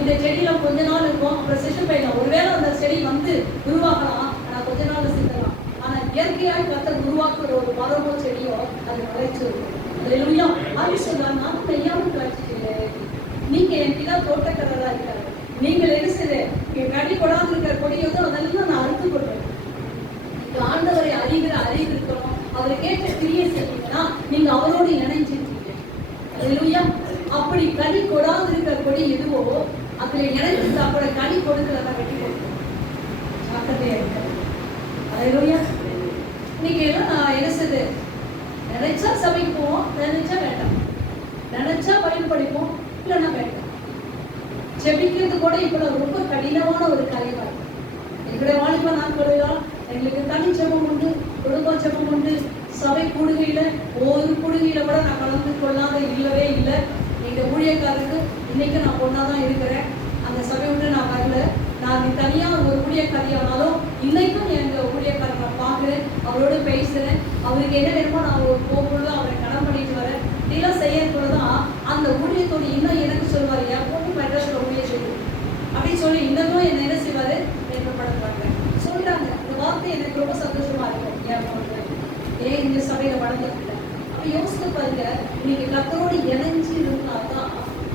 இந்த செடியில கொஞ்ச நாள் இருக்கும், அப்புறம் செத்து போயிடலாம். ஒருவேளை அந்த செடி வந்து உருவாகலாம், ஆனா கொஞ்ச நாள் செத்துலாம். ஆனா இயற்கையாக கர்த்தர் உருவாக்குற ஒரு மரமோ செடியோ அது வளைச்சிருக்கும். அது சொன்னா நான் மெய்யான திராட்சை செடி, நீங்க என் பிதா தோட்டக்காரரா இருக்காரு. நீங்கள் என்ன செய்ய கடி கொடாமல் இருக்கிற கொடியோதோ அதெல்லாம் நான் அறுத்து கொள்றேன். ஆண்டவரை அறிகிற அறிவு இருக்கிறோம், அவரை கேட்ட கிரியை செய்வீங்கன்னா நீங்க அவரோடு இணைஞ்சிருக்கீங்க. அப்படி கனி கொடாது இருக்கிற கொடி எதுவோ அதுல இணைந்து சாப்பிட கனி கொடுக்கிறத வெட்டி கொடுக்கும். ஜாக்கிரதையா இருக்கிறது. இன்னைக்கு எல்லாம் நான் என்ன செய்து நினைச்சா சபைக்கு போவோம், நினைச்சா வேண்டாம், நினைச்சா பைபிள் படிப்போம், இல்லைன்னா வேண்டாம். செபிக்கிறது கூட இப்ப ரொம்ப கடினமான ஒரு காரியமா இருக்கு. எங்களுடைய வாலிப நாட்களெல்லாம் எங்களுக்கு தனி ஜெபம் உண்டு, குடும்ப ஜெபம் உண்டு. சபை கூடுகையில ஒரு கூடுகையில கூட நான் கலந்து கொள்ளாத இல்லவே இல்லை. எங்க ஊழியக்காரருக்கு இன்னைக்கு நான் பொண்ணாதான் இருக்கிறேன். அந்த சபை விட்டு நான் வரல. நான் தனியா ஒரு ஊழியக்காரியானாலும் இன்னைக்கும் எங்க ஊழியக்காரர் நான் பார்க்கிறேன், அவரோடு பேசுறேன். அவருக்கு என்ன வேணுமோ நான் போகும்போது அவரை கடன் பண்ணிட்டு வரேன். இதெல்லாம் செய்யறதுதான் அந்த ஊழியத்தோடு இன்னும் எனக்கு சொல்வாரு, என் பொண்ணு மெட்ராஸ்ல ஊழிய செய்யும் அப்படின்னு சொல்லி இன்னமும் என்ன என்ன செய்வாரு மேம்படுத்துவாங்க சொல்றாங்க. இந்த வார்த்தை எனக்கு ரொம்ப சந்தோஷமா இருக்கும். என் பொண்ணு ஏன் இந்த சபையில வளர்ந்ததில்லை அப்ப யோசித்து பாருங்க. இன்னைக்கு கர்த்தரோடு இணைஞ்சு இருந்தாதான்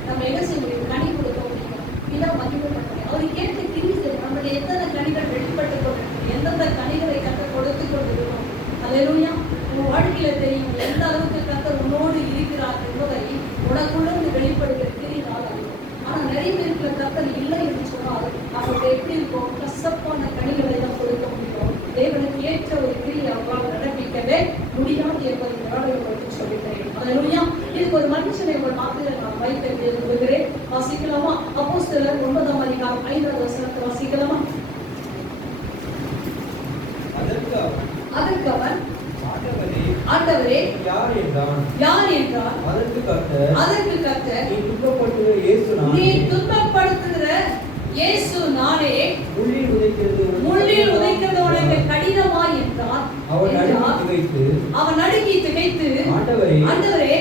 நம்ம என்ன செய்ய முடியும், கனி கொடுக்க முடியும், இதான் மதிப்பிட முடியும். அவரு கேட்டு கிரிசு நம்மளுடைய எத்தனை கனிகள் வெளிப்பட்டு கொண்டிருக்கோம், எந்தெந்த கனிகளை கர்த்தர் கொடுத்து கொண்டிருக்கோம். அல்லேலூயா. உன் வாழ்க்கையில தெரியும் எந்த அளவுக்கு கர்த்தர் உன்னோடு இருக்கிறார் என்பதை உனக்குள்ள வெளிப்படுகிற கிரினால் அறியும். ஆனா நிறைய பேருக்கு கர்த்தர் இல்லை என்று சொன்னால் அவருக்கு எப்படி இருக்கும், கசப்பான கனிகளை தான் கொடுக்க முடியும். தேவனுக்கு ஏற்ற ஒரு கிரியை அவரால் நடப்பிக்கவே முடியாது என்பதை உங்களுக்கு சொல்லிக்கிறேன். அல்லேலூயா. இதுக்கு ஒரு மனுஷனை ஒரு வார்த்தையில நான் வைத்து விரும்புகிறேன். வாசிக்கலாமா? அப்போஸ்தலர் 9ஆம் அதிகாரம் 5வது வசனத்தை வாசிக்கலாமா? அதற்கு அவன் ஆண்டவரே யார் என்றான். அதற்கு கர்த்தர் நீ துன்பப்படுத்துகிற இயேசு நானே, முள்ளில் உதைக்கிறது உனக்கு கடினமாய் என்றான். அவன் நடுங்கி திகைத்து ஆண்டவரே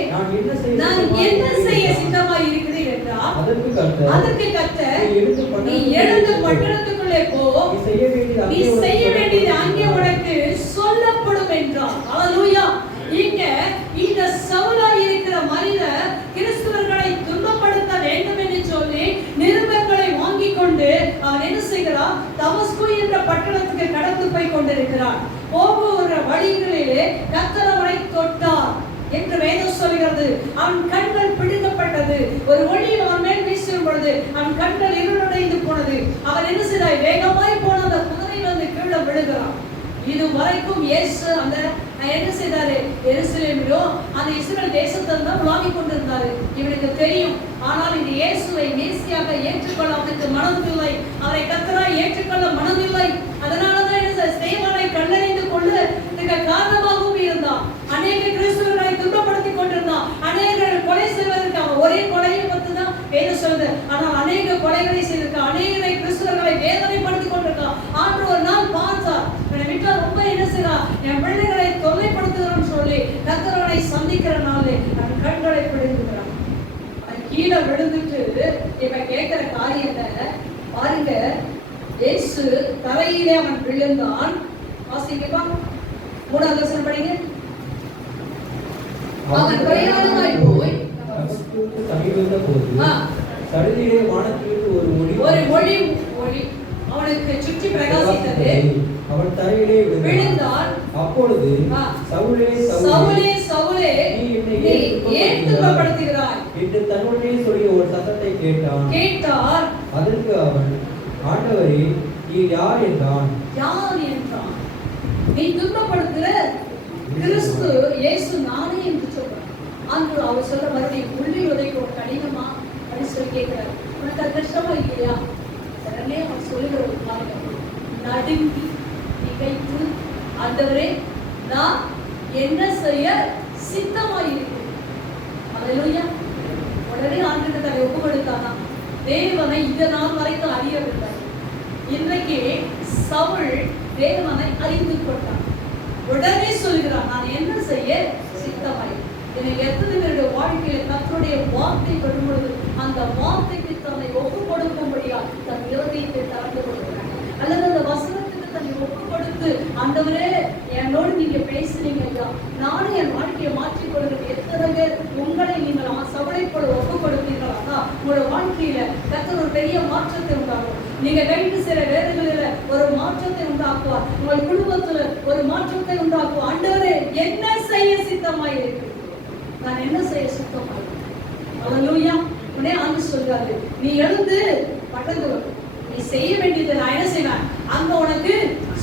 நான் என்ன செய்ய சித்தமாய் இருக்கிறேன் என்றார். அதற்கு கர்த்தர் நீ எழுந்து பட்டணத்துக்குள்ளே போ, நீ செய்ய வேண்டியது அங்கே உனக்கு சொல்லப்படும் என்றார். அல்லேலூயா. இங்க இந்த சவுலா இருக்கிற மனிதர் கிறிஸ்தவர்களை துன்பப்படுத்த வேண்டும் என்று சொல்லி நிருபங்களை வாங்கிக் கொண்டு அவன் என்ன செய்கிறான், தமஸ்கு என்ற பட்டணத்துக்கு கடந்து போய் கொண்டிருக்கிறான். போகிற வழிகளிலே கர்த்தர் அவனை தொட்டார் என்று வேதம் சொல்கிறது. அவன் கண்கள் பிடுங்கப்பட்டது. ஒரு ஒளி அவன் மேல் வீசும் பொழுது அவன் கண்கள் இருளடைந்து போனது. அவன் என்ன செய்தாய், வேகமாய் போன அந்த குதிரையில் வந்து கீழே விழுகிறான். இது வரைக்கும் இயேசு அந்த என்ன செய்தாரு, எருசலேமிலோ அந்த இஸ்ரவேல் தேசத்தில் தான் உலாவிக் கொண்டிருந்தாரு. இவனுக்கு தெரியும். ஆனால் இந்த இயேசுவை மேசியாக ஏற்றுக்கொள்ள அவனுக்கு மனமில்லை. அவரை கர்த்தராய் ஏற்றுக்கொள்ள மனமில்லை. அதனாலதான் என்ன ஸ்தேவானை கல்லெறிந்து கொள்ளுவதற்கு காரணமாகவும் இருந்தான். அநேக கிறிஸ்தவர்களை துன்பப்படுத்தி கொண்டிருந்தான். அநேகர்கள் கொலை செய்வதற்கு அவன் ஒரே கொலையை பற்றி தான் வேதம் சொல்லுது. ஆனால் அநேக கொலைகளை செய்திருக்கான். அநேக கிறிஸ்தவர்களை வேதனைப்படுத்தி கொண்டிருக்கான். ஆண்டு ஒரு நாள் பார்த்தார், என்னை விட்டா ரொம்ப என்ன செய்யறான், என் பிள்ளைகள் கீழே விழுந்துட்டு இப்ப கேட்கிற காரியத்தை பாருங்க. இயேசு தரையிலே அவன் விழுந்தான். வாசிக்கப்பா 3வது வசனம் படிங்க. அவன் பிரயாணமாய் போய் சமீபத்த போது சடுதியிலே வானத்திலிருந்து ஒரு ஒளி அவனுக்கு சுற்றி பிரகாசித்தது. அவன் தரையிலே விழுந்தான். அப்பொழுது சவுலே சவுலே சவுலே நீ ஏன் துன்பப்படுத்துகிறாய் என்று தன்னுடனே சொல்லிய ஒரு சத்தத்தை கேட்டான். அதற்கு அவன், ஆண்டவரே, நீ யார் என்றான். யார் என்றான்? நீ துன்பப்படுத்துகிற கிறிஸ்து இயேசு நானே என்று சொல்றான். அன்று அவர் சொல்ற மறுபடியும் உள்ளி உதைக்க கடினமா அப்படின்னு சொல்லி கேட்கிறார். உனக்கு அது கஷ்டமா இல்லையா? உடனே அவர் சொல்லுகிற ஒரு காரியம், நடுங்கி திகைத்து, ஆண்டவரே, நான் என்ன செய்ய சித்தமாயிருக்கிறேன். அல்லேலூயா. உடனே ஆண்டவருக்கு தன்னை ஒப்பு கொடுத்தானா? தேவனை இந்த நாள் வரைக்கும் அறியவில்லை. இன்றைக்கு சவுல் தேவனை அறிந்து கொண்டான். உடனே சொல்கிறான், நான் என்ன செய்ய சித்தமாய். எனக்கு எத்தனை பேருடைய வாழ்க்கையில கர்த்தருடைய வார்த்தை வரும்பொழுது அந்த வார்த்தைக்கு தன்னை ஒப்பு கொடுக்கும்படியா தன் இருதயத்தை திறந்து கொடுக்கிறாங்க. அல்லது அந்த வசனத்துக்கு தன்னை ஒப்பு கொடுத்து, ஆண்டவரே என்னோடு நீங்க பேசுறீங்க ஐயா, நானும் என் வாழ்க்கையை மாற்றிக் கொள்கிறது. எத்தனை பேர் உங்களை நீங்கள் சவளை போல ஒப்பு கொடுத்தீங்களா? உங்களோட வாழ்க்கையில கர்த்தர் ஒரு பெரிய மாற்றத்தை உண்டாகும். நீங்க கைது சில வேலைகளில ஒரு மாற்றத்தை உண்டாக்குவார். உங்கள் குடும்பத்துல ஒரு மாற்றத்தை உண்டாக்குவார். ஆண்டவரே என்ன செய்ய சித்தமாய் இருக்கு? நான் என்ன செய்ய சித்தமாய்? அல்லேலூயா. உடனே ஆண்டவர் சொல்றாரு, நீ எழுந்து பட்டந்து வா. நீ செய்ய வேண்டியது நான் என்ன செய்வேன், அங்க உனக்கு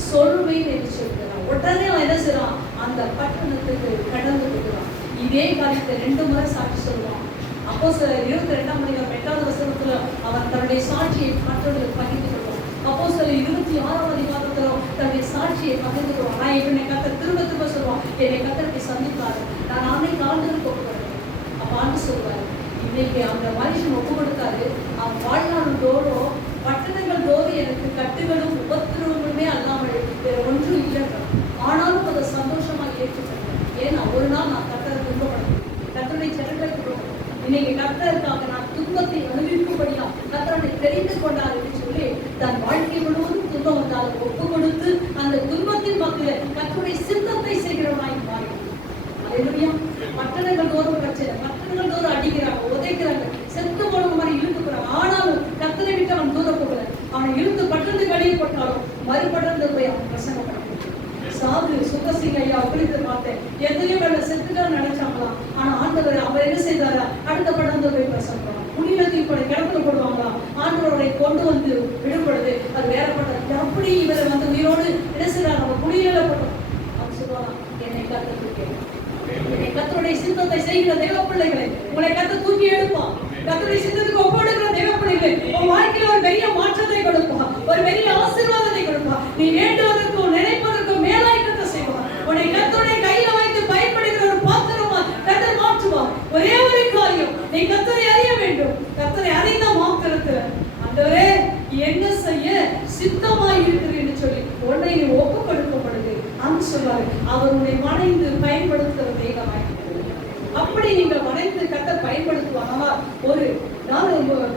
சொல்வேன் என்று சொல்கிறான். உடனே அவன் என்ன செய்றான், அந்த பட்டணத்துக்கு கடந்து போகிறான். இதே காரியத்தை 2 முறை சாட்சி சொல்லுவான். அப்போஸ்தலர் 22ஆம் அதிகாரம் 8வது வசனத்துல அவன் தன்னுடைய சாட்சியை மற்றவர்களுக்கு பகிர்ந்து கொள்வான். அப்போஸ்தலர் 26ஆம் அதிகாரத்துல தன்னுடைய சாட்சியை பகிர்ந்து கொள்வான். நான் என்னை கர்த்தர் திரும்ப திரும்ப சொல்லுவான், என்னை கர்த்தர் சந்தித்தாரு, நான் அன்னைக்கு ஆண்டவருக்கு ஒப்பு கொடுத்தேன். அப்ப ஆண்டு சொல்வாரு, இன்னைக்கு அந்த மனுஷன் ஒப்பு கொடுத்தாரு, அவன் வாழ்நாள் தோறும் பட்டணங்கள் தோறும் எனக்கு கட்டுகளும் உபத்திரவங்களுமே அல்லாமல் வேற ஒன்றும் இல்லை. ஆனாலும் அதை சந்தோஷமா ஏற்றுக்கொண்டேன். ஏன்னா ஒரு நாள் நான் கர்த்தரை துன்பப்படுத்தேன், கர்த்தருடைய சட்டங்களை கொடுக்கணும். இன்னைக்கு கர்த்தருக்காக நான் துன்பத்தை அனுபவிக்கும்படியா கர்த்தரை தெரிந்து கொண்டார் என்று சொல்லி தன் வாழ்க்கை முழுவதும் துன்பம் வந்தால் ஒப்பு கொடுத்து அந்த துன்பத்தின் மத்தியில் கர்த்தருடைய சித்தத்தை செய்கிறவனாய் மாறி. அல்லேலூயா. பட்டணங்கள் தோறும் பிரச்சனை, பட்டணங்கள் தோறும் அடிக்கிறாங்க, உதைக்கிறாங்க, செத்து போன மாதிரி இழுத்து போறாங்க. ஆனாலும் கர்த்தரை விட்டு அவன் தூர போகல. அவன் இழுத்து பட்டணத்துக்கு வெளியே போட்டாலும் மறுபட்டணத்துக்கு போய் அவன் பிரசங்கம் பண்ண சாது சுகசிங்க ஐயா குறித்து பார்த்தேன். எத்தனையோ பேர் செத்துட்டான்னு நினைச்சாங்களாம். ஆனா ஆண்டவர் அவர் என்ன செய்தாரா, அடுத்த பட்டணத்துல போய் பிரசங்கம் பண்ணார். புனிதத்தில் கூட கிடத்துல போடுவாங்களா, ஆண்டவரை கொண்டு வந்து விடுபடுது, அது வேற பட்டணம். அப்படி இவரை வந்து உயிரோடு என்ன செய்யறாங்க, நம்ம புனியில போட்டோம். அவன் சொல்லுவாங்க, என்னை கர்த்தருக்கு கர்த்தருடைய சித்தத்தை செய்கிற தேவ பிள்ளைகளை உங்களை கர்த்தர் தூக்கி எடுப்பான். கர்த்தருடைய சித்தத்துக்கு ஒப்புடுகிற தேவ பிள்ளைகளை உன் வாழ்க்கையில ஒரு பெரிய மாற்றத்தை கொடுப்பான், ஒரு பெரிய ஆசீர்வாதத்தை கொடுப்பான். நீ வேண்டுவதற்கும் நினைப்பதற்கும் மேலாய் கர்த்தர் செய்வான். உன்னை கர்த்தருடைய கையில வைத்து பயன்படுகிற ஒரு பாத்திரமா கர்த்தர் மாற்றுவான். ஒரே ஒரு காரியம், நீ கர்த்தரை அறிய வேண்டும். கர்த்தரை அறிந்த மாத்திரத்தில் ஆண்டவரே என்ன செய்ய சித்தமாய் இருக்கிறேன் என்று சொல்லி உன்னை நீ ஒப்பு கொடுக்கப்படுது அன்று சொல்வாரு. அவர் உன்னை வணைந்து பயன்படுத்துகிற தேவனாய். அப்படி நீங்கள் வணைந்து கர்த்தர் பயன்படுத்துவாங்க. ஒரு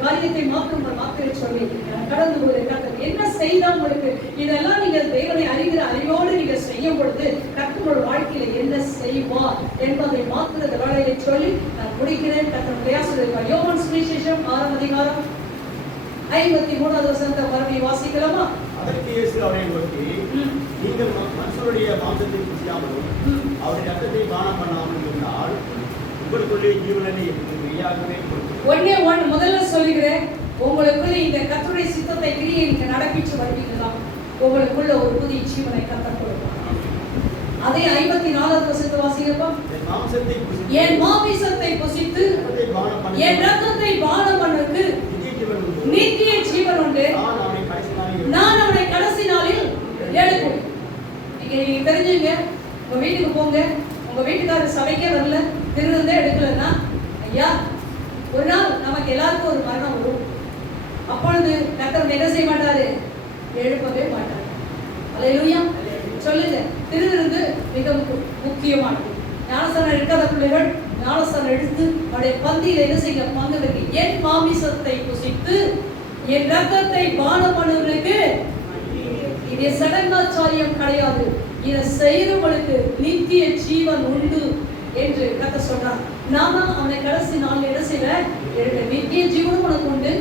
காரியத்தை மாத்திரை சொல்லி கடந்து போது கர்த்தர் என்ன செய்தா உங்களுக்கு இதெல்லாம் நீங்க தேவனை அறிகிற அறிவோடு நீங்க செய்யும் பொழுது கர்த்தரோட வாழ்க்கையில என்ன செய்வார் என்பதை மாத்திர வேலையை சொல்லி நான் முடிக்கிறேன். கர்த்தர் சொல்லியிருக்கார். யோவான் சுவிசேஷம் 6ஆம் அதிகாரம் 53வது வசனத்தை மறுபடியும் வாசிக்கலாமா? அதற்கு இயேசு அவரை நோக்கி, நீங்கள் மனுஷருடைய மாம்சத்தை புசியாமலும் அவருடைய ரத்தத்தை பானம் பண்ணாமல் இருந்தால் உங்களுக்குள்ளே ஜீவனை மெய்யாகவே கொடுக்கும். முதல்ல சொல்லுகிறேன், உங்களுக்குள்ள இந்த கர்த்தருடைய சித்தத்தை கிரியை நீங்க நடப்பிச்சு வருவீங்களா, உங்களுக்குள்ள ஒரு புதிய ஜீவனை கர்த்தர் கொடுப்பார். அதே 54வது வசனத்தை வாசிக்கிறோம். என் மாமிசத்தை புசித்து என் ரத்தத்தை பானம் பண்ணுக்கு நித்திய ஜீவன் உண்டு, நான் அவனை கடைசி நாளில் எழுப்புவேன். நீங்க தெரிஞ்சுங்க, உங்க வீட்டுக்கு போங்க, உங்க வீட்டுக்காரர் சபைக்கே வரல, திருந்தே எடுக்கலன்னா, ஐயா ஒரு நாள் நமக்கு எல்லாருக்கும் ஒரு மரணம் வரும். அப்பொழுது கர்த்தர் என்ன செய்ய மாட்டாரு, எழுப்பவே மாட்டாரு. அல்லேலூயா. சொல்லுங்க, திருவிருந்து மிக முக்கியமானது. ஞானஸ்நானம் எடுக்காத பிள்ளைகள் ஞானஸ்தானம் எடுத்து அவருடைய பந்தியில என்ன செய்ய பங்கு வைக்க, என் மாமிசத்தை புசித்து என் ரத்தத்தை பானம் பண்ணுவதற்கு இது சடங்காச்சாரியம் கிடையாது, இதை செய்கிறவங்களுக்கு நித்திய ஜீவன் உண்டு என்று கர்த்தர் சொன்னார். நாம அவனை கடைசி நாளில் என்ன செய்யற, நித்திய ஜீவனும் உனக்கு உண்டு,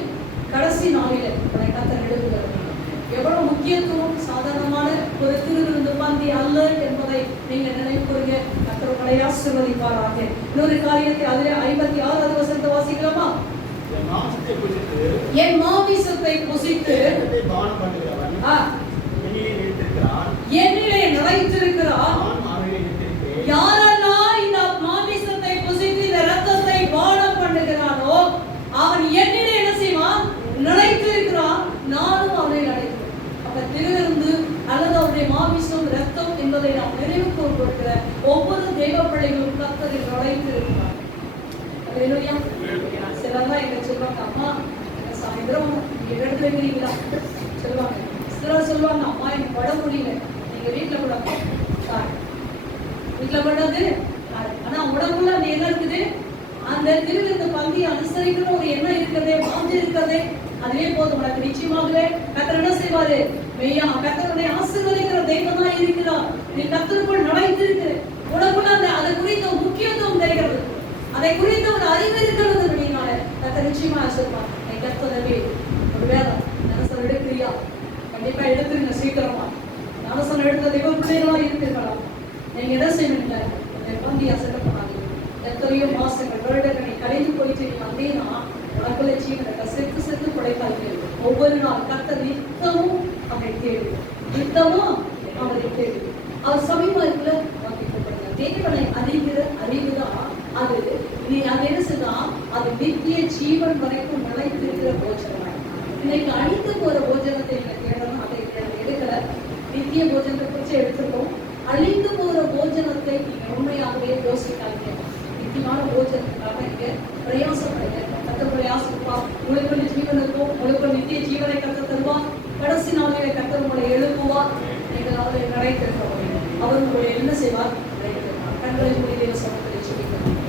கடைசி நாளில அவனை கர்த்தர் எழுதுகிறார். எவ்வளவு முக்கியத்துவம் சாதாரணமான ஒரு திருவிருந்து பந்தி அல்ல என்பதை நீங்க நினைவுறுங்க. கர்த்தர் உங்களை ஆசீர்வதிப்பாராக. இன்னொரு காரியத்தை அதிலே 56வது வசனத்தை வாசிக்கலாமா? என் மாமிசத்தை புசித்து பானம் பண்ணுகிறவன் என்னிலே நிலைத்திருக்கிறான். யாரெல்லாம் இந்த மாமிசத்தை புசித்து இந்த ரத்தத்தை பானம் பண்ணுகிறானோ அவன் என்னிலே என்ன செய்வான், நிலைத்திருக்கிறான், நானும் அவனை நிலைத்திருக்கிறேன். அப்ப திருவிருந்து அல்லது அவருடைய மாமிசம் ரத்தம் என்பதை நாம் நினைவு கூர்ந்திருக்கிற ஒவ்வொரு தெய்வ பிள்ளைகளும் கர்த்தரில் நிலைத்திருக்கிறார். அல்லேலூயா. சிலர்லாம் எங்க சொல்லுவாங்க, அம்மா சாயந்தரம் எடுத்து வைக்கிறீங்களா சொல்லுவாங்க. சிலர் சொல்லுவாங்க, அம்மா எனக்கு பட முடியல, நீங்க வீட்டுல கூட வீட்டுல படாது. ஆனா உடம்புல அந்த என்ன இருக்குது, அந்த திருவிருந்து பந்தி அனுசரிக்கிற ஒரு எண்ணம் இருக்கிறதே, வாஞ்சி இருக்கிறதே, அதுவே போதும். உனக்கு நிச்சயமாகவே கர்த்தர் என்ன செய்வாரு, மெய்யா கர்த்தருடைய ஆசீர்வதிக்கிற தெய்வமா இருக்கிறார். நீ கர்த்தருக்குள் நுழைந்திருக்கிற உனக்குள்ள அந்த அதை குறித்த முக்கியத்துவம் தெரிகிறது, அதை குறித்த ஒரு அறிவு இருக்கிறது அப்படின்னால கர்த்தர் நிச்சயமா ஆசீர்வார். நீ கர்த்தரவே ஒரு வேலை ஞானஸ்தானம் எடுக்கிறியா, கண்டிப்பா எடுத்துருங்க சீக்கிரமா. ஞானஸ்தானம் எடுத்த தெய்வ பிள்ளைகளா இருக்கிறீங்களா, நீங்க என்ன செய்வீங்க, பந்தியா செலவு பண்ணாதீங்க. எத்தனையோ மாசங்கள் வருடங்களை கலைந்து போயிட்டு நீ வந்தீங்கன்னா உனக்குள்ள ஜீவனை செத்து செத்து குறைக்காது. ஒவ்வொரு நாள் கர்த்தர் நித்தமும் அவரை தேடு, நித்தமும் அவரை தேடு. அவர் சமீபம் இருக்குல்ல வாங்கி கொடுங்க. தேவனை அறிகிற அறிவுதான் அது. நீ அது என்ன செய்தா, அது நித்திய ஜீவன் வரைக்கும் நிலைத்திருக்கிற போஜனம். இன்னைக்கு அழிந்து போற போஜனத்தை நீங்க தேடணும், அதை எடுக்கல. நித்திய போஜனத்தை குறித்து எடுத்துக்கோம். அழிந்து போற போஜனத்தை நீங்க உண்மையாகவே யோசிக்காதீங்க. நித்தியமான போஜனத்துக்காக நீங்க பிரயாசப்படுங்க. கர்த்தர் பிரயாசப்பா, உங்களுக்குள்ள ஜீவன் இருக்கும், உங்களுக்குள்ள நித்திய ஜீவனை கர்த்தர் தருவார். கடைசி நாளிலே கர்த்தர் உங்களை எழுப்புவார். நீங்கள் அவரை நிலைத்திருக்க முடியும். அவர் உங்களை என்ன செய்வார், கண்களை மூடி தேவ சமூகத்தில் ஜெபிக்கிறார்.